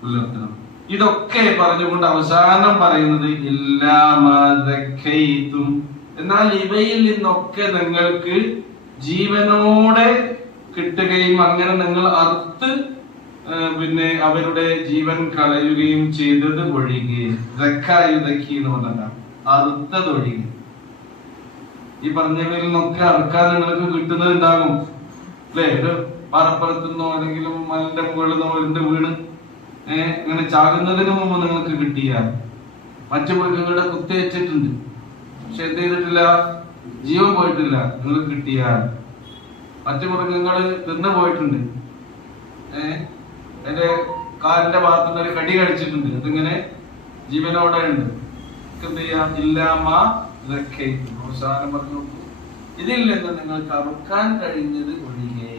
പുലർത്തണം. ഇതൊക്കെ പറഞ്ഞുകൊണ്ട് അവസാനം പറയുന്നത് ഇല്ലാമദക്കൈതും, എന്നാൽ ഇവയിൽ നിന്നൊക്കെ നിങ്ങൾക്ക് ജീവനോടെ കിട്ടുകയും അങ്ങനെ നിങ്ങൾ അറുത്ത് പിന്നെ അവരുടെ ജീവൻ കളയുകയും ചെയ്തത് ഒഴികെ. ദക്കായുദക്കി എന്ന് പറഞ്ഞാൽ അറുത്തതൊഴികെ. ഈ പറഞ്ഞവയിൽ നിന്നൊക്കെ അറുക്കാൻ നിങ്ങൾക്ക് കിട്ടുന്നത് ഉണ്ടാകും അല്ലെ? ഒരു പാറപ്പുറത്തുനിന്നോ അല്ലെങ്കിൽ മലന്റെ മുകളിൽ നിന്നോ ഇരുണ്ട് വീണ് ഇങ്ങനെ ചാകുന്നതിന് മുമ്പ് നിങ്ങൾക്ക് കിട്ടിയാൽ. മറ്റു മൃഗങ്ങളുടെ കുത്തേറ്റിട്ടുണ്ട്, പക്ഷെ എന്ത് ചെയ്തിട്ടില്ല? ജീവൻ പോയിട്ടില്ല. നിങ്ങൾക്ക് കിട്ടിയാൽ. മറ്റു മൃഗങ്ങൾ തിന്നു പോയിട്ടുണ്ട്, അതിന്റെ കാലിന്റെ ഭാഗത്തുനിന്ന് ഒരു കടി കഴിച്ചിട്ടുണ്ട്, അതിങ്ങനെ ജീവനോടെ ഉണ്ട്. എന്ത് ചെയ്യാം? ഇല്ലാമ അവസാനം പറഞ്ഞു, ഇതിൽ നിന്ന് നിങ്ങൾക്ക് അറുക്കാൻ കഴിഞ്ഞത് ഒഴികെ.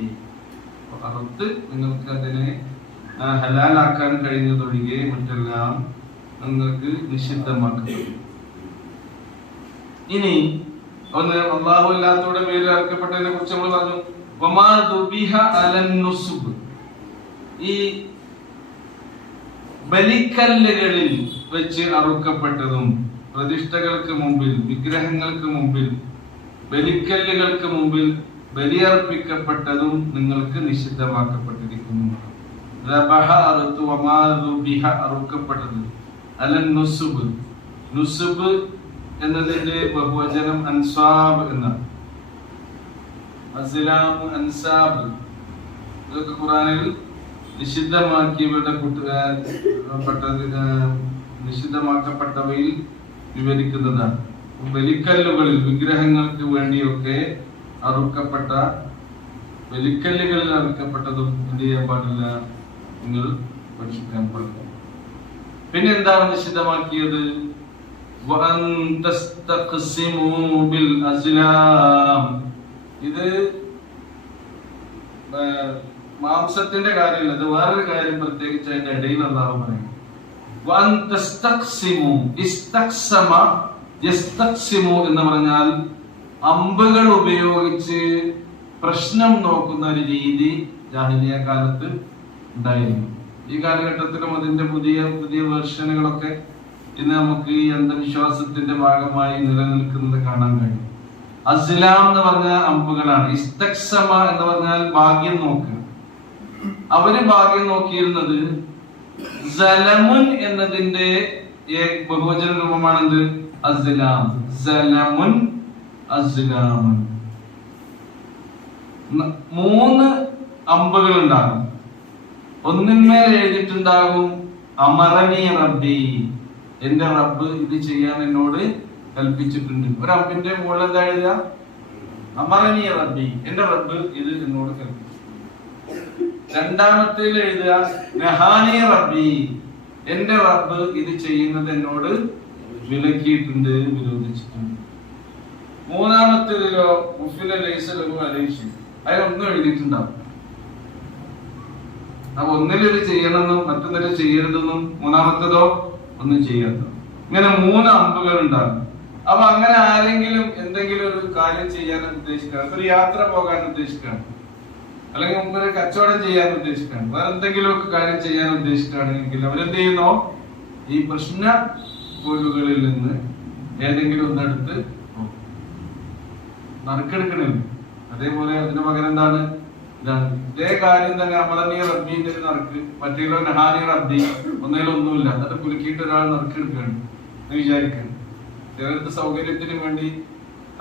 അറുത്ത് നിങ്ങൾക്ക് അതിനെ ഹലാലാക്കാൻ കഴിഞ്ഞതൊഴികെ മറ്റെല്ലാം നിങ്ങൾക്ക് നിഷിദ്ധമാക്കപ്പെടും. ഇനി ഒന്ന് അല്ലാഹു അല്ലാത്തവരുടെ പേരിൽ അറുക്കപ്പെട്ടതിനെ കുറിച്ച് നമ്മൾ പറഞ്ഞു. വമാ ദുബിഹ അലൻ നുസുബ്, ഈ ബലിക്കല്ലുകളിൽ വെച്ച് അറുക്കപ്പെട്ടതും പ്രതിഷ്ഠകൾക്ക് മുമ്പിൽ, വിഗ്രഹങ്ങൾക്ക് മുമ്പിൽ, ബലിക്കല്ലുകൾക്ക് മുമ്പിൽ ബലിയർപ്പിക്കപ്പെട്ടതും നിങ്ങൾക്ക് നിഷിദ്ധമാക്കപ്പെട്ടിരിക്കുന്നു. അറുക്കപ്പെട്ടത് അലൻ നുസുബ്. നുസുബ് എന്നതിന്റെ ബഹുവചനം അൻസാബ് എന്നാണ്. അസ്ലാം, അൻസാബ്, ഇതൊക്കെ ഖുർആനിൽ നിഷിദ്ധമാക്കിയവരുടെ നിഷിദ്ധമാക്കപ്പെട്ടവയിൽ വിവരിക്കുന്നതാണ്. ബലിക്കല്ലുകളിൽ, വിഗ്രഹങ്ങൾക്ക് വേണ്ടിയൊക്കെ അറുക്കപ്പെട്ട ബലിക്കല്ലുകളിൽ അറുക്കപ്പെട്ടതും എന്ത് ചെയ്യാൻ പാടില്ല? നിങ്ങൾ ഭക്ഷിക്കാൻ പാടില്ല. പിന്നെ എന്താണ് നിഷിദ്ധമാക്കിയത്? ഇത് മാംസത്തിന്റെ കാര്യമല്ല, ഇത് വേറൊരു കാര്യം പ്രത്യേകിച്ച് അതിന്റെ ഇടയിൽ അല്ലാഹു പറയും. എന്ന് പറഞ്ഞാൽ അമ്പുകൾ ഉപയോഗിച്ച് പ്രശ്നം നോക്കുന്ന ഒരു രീതി ജാഹിലിയ്യ കാലത്ത് ഉണ്ടായിരുന്നു. ഈ കാലഘട്ടത്തിലും അതിന്റെ പുതിയ പുതിയ വെർഷനുകളൊക്കെ ഇന്ന് നമുക്ക് ഈ അന്ധവിശ്വാസത്തിന്റെ ഭാഗമായി നിലനിൽക്കുന്നത് കാണാൻ കഴിയും. അസ്ലാം എന്ന് പറഞ്ഞ അമ്പുകളാണ്. ഇസ്തക്സമ എന്ന് പറഞ്ഞാൽ ഭാഗ്യം നോക്കുക. അവര് ഭാഗ്യം നോക്കിയിരുന്നത് സലമുൻ എന്നതിന്റെ ബഹുവചന രൂപമാണെന്ത്? അസ്ലാം. സലമുൻ അസ്ലാമുൻ. 3 അമ്പുകൾ ഉണ്ടാകും. ഒന്നിന്മേൽ എഴുതിയിട്ടുണ്ടാകും അമറനി റബ്ബി, എന്റെ റബ്ബ് ഇത് ചെയ്യാൻ എന്നോട് കൽപ്പിച്ചിട്ടുണ്ട്. ഒരു അമ്പിന്റെ മുകളിൽ എന്താ എഴുതുക? അമറനി റബ്ബി, എന്റെ റബ്ബ് ഇത് എന്നോട് കൽപ്പിച്ചു. രണ്ടാമത്തേൽ എഴുതുക നഹാനി റബ്ബി, എന്റെ റബ്ബ് ഇത് ചെയ്യുന്നത് എന്നോട് വിലക്കിയിട്ടുണ്ട്, വിരോധിച്ചിട്ടുണ്ട്. മൂന്നാമത്തേതിലോ മുഫില ലൈസ ലഹു അലൈഹി, അതിലൊന്നും എഴുതിയിട്ടുണ്ടാവും. അപ്പൊ ഒന്നിൽ ഇത് ചെയ്യണമെന്നും മറ്റൊന്നിൽ ചെയ്യരുതെന്നും, മൂന്നാമത്തേതോ ഒന്നും ചെയ്യാത്തതും. ഇങ്ങനെ 3 അമ്പുകൾ ഉണ്ടാകും. അപ്പൊ അങ്ങനെ ആരെങ്കിലും എന്തെങ്കിലും ഒരു കാര്യം ചെയ്യാൻ ഉദ്ദേശിക്കുകയാണ്, ഒരു യാത്ര പോകാൻ ഉദ്ദേശിക്കുകയാണ്, അല്ലെങ്കിൽ മുമ്പ് ഒരു കച്ചവടം ചെയ്യാൻ ഉദ്ദേശിക്കുകയാണ്, വേറെ എന്തെങ്കിലും ഒക്കെ കാര്യം ചെയ്യാൻ ഉദ്ദേശിക്കുകയാണെങ്കിൽ അവരെന്ത് ചെയ്യുന്നോ, ഈ പ്രശ്ന കോലുകളിൽ നിന്ന് ഏതെങ്കിലും ഒന്നെടുത്ത് നറുക്കെടുക്കണില്ല. അതേപോലെ അതിന് പകരം എന്താണ്? ഇതാണ് ഇതേ കാര്യം തന്നെ അമറനി റബ്ബിന്റെ ഒരു നറുക്ക്, മറ്റേലോ നഹാനി റബ്ബി, ഒന്നിലൊന്നുമില്ല, എന്നിട്ട് കുലുക്കിയിട്ട് ഒരാൾ നറുക്കെടുക്കുകയാണ് എന്ന് വിചാരിക്കണം. ചിലർക്ക് സൗകര്യത്തിന് വേണ്ടി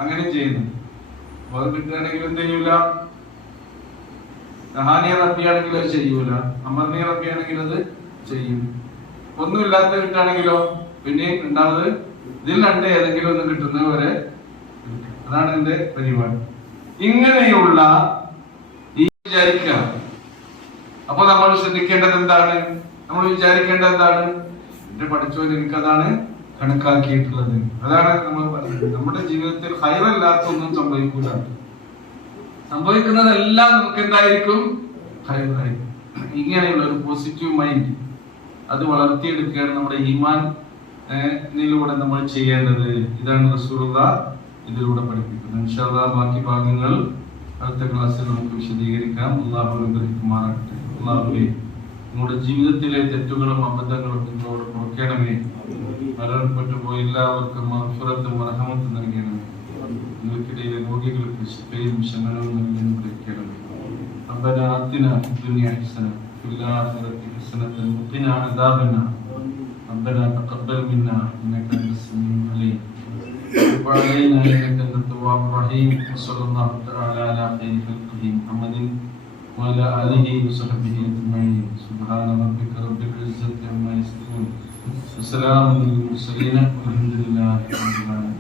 അങ്ങനെ ചെയ്യുന്നു. അപ്പൊ അത് കിട്ടുകയാണെങ്കിൽ എന്ത് ചെയ്യൂല? നഹാനി റബ്ബി ആണെങ്കിൽ അത് ചെയ്യൂല, അമറനി റബ്ബി ആണെങ്കിൽ അത് ചെയ്യും. ഒന്നുമില്ലാത്ത കിട്ടുകയാണെങ്കിലോ പിന്നെയും രണ്ടാമത് ഇതിൽ രണ്ട് ഏതെങ്കിലും ഒന്ന് കിട്ടുന്നവരെ, അതാണ് എന്റെ പരിപാടി. ഇങ്ങനെയുള്ള വിചാരിക്കുക. അപ്പൊ നമ്മൾ ശ്രദ്ധിക്കേണ്ടത് എന്താണ്? നമ്മൾ വിചാരിക്കേണ്ടത് എന്താണ്? എന്റെ പഠിച്ചവൻ എനിക്കതാണ് കണക്കാക്കിയിട്ടുള്ളത്. അതാണ് നമ്മൾ പറയുന്നത്. നമ്മുടെ ജീവിതത്തിൽ ഹൈറല്ലാത്ത ഒന്നും സംഭവിക്കൂല. സംഭവിക്കുന്നതെല്ലാം നമുക്ക് എന്തായിരിക്കും? ഹൈറായിരിക്കും. ഇങ്ങനെയുള്ള ഒരു പോസിറ്റീവ് മൈൻഡ് അത് വളർത്തിയെടുക്കുകയാണ് നമ്മുടെ ഈമാനിലൂടെ നമ്മൾ ചെയ്യേണ്ടത്. ഇതാണ് റസൂലുള്ളാഹ് ഇതിലൂടെ പഠിപ്പിക്കുന്നത്. ഇൻഷാ അല്ലാഹ് ബാക്കി ഭാഗങ്ങൾ അടുത്ത ക്ലാസ്സിൽ നമുക്ക് വിശദീകരിക്കാം. അല്ലാഹു അനുഗ്രഹിക്കുമാറാകട്ടെ. അല്ലാഹുവേ, നമ്മുടെ ജീവിതത്തിലെ തെറ്റുകളും അബദ്ധങ്ങളും നിങ്ങളോട് പൊറുക്കണമേ. മരണപ്പെട്ടു പോയി എല്ലാവർക്കും മഗ്ഫിറത്തും റഹ്മത്തും നൽകണമേ. നിങ്ങൾക്കിടയിലെ രോഗികൾക്ക് ശിഫയും ശമനവും നൽകി അനുഗ്രഹിക്കണമേ. ربنا آتنا في الدنيا حسنة وفي الآخرة حسنة وقنا عذاب النار. ربنا تقبل منا إنك أنت السميع العليم وتب علينا إنك أنت التواب الرحيم. وصلى الله تعالى على خير خلقه محمد وعلى آله وصحبه أجمعين. سبحان ربك رب العزة عما يصفون وسلام على المرسلين والحمد لله رب العالمين.